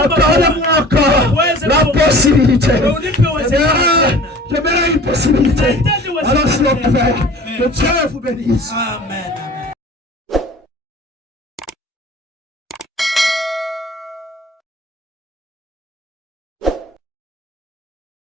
accorde-moi encore la possibilité. Je verrai une possibilité. Alors, s'il vous plaît, que Dieu vous bénisse. Amen.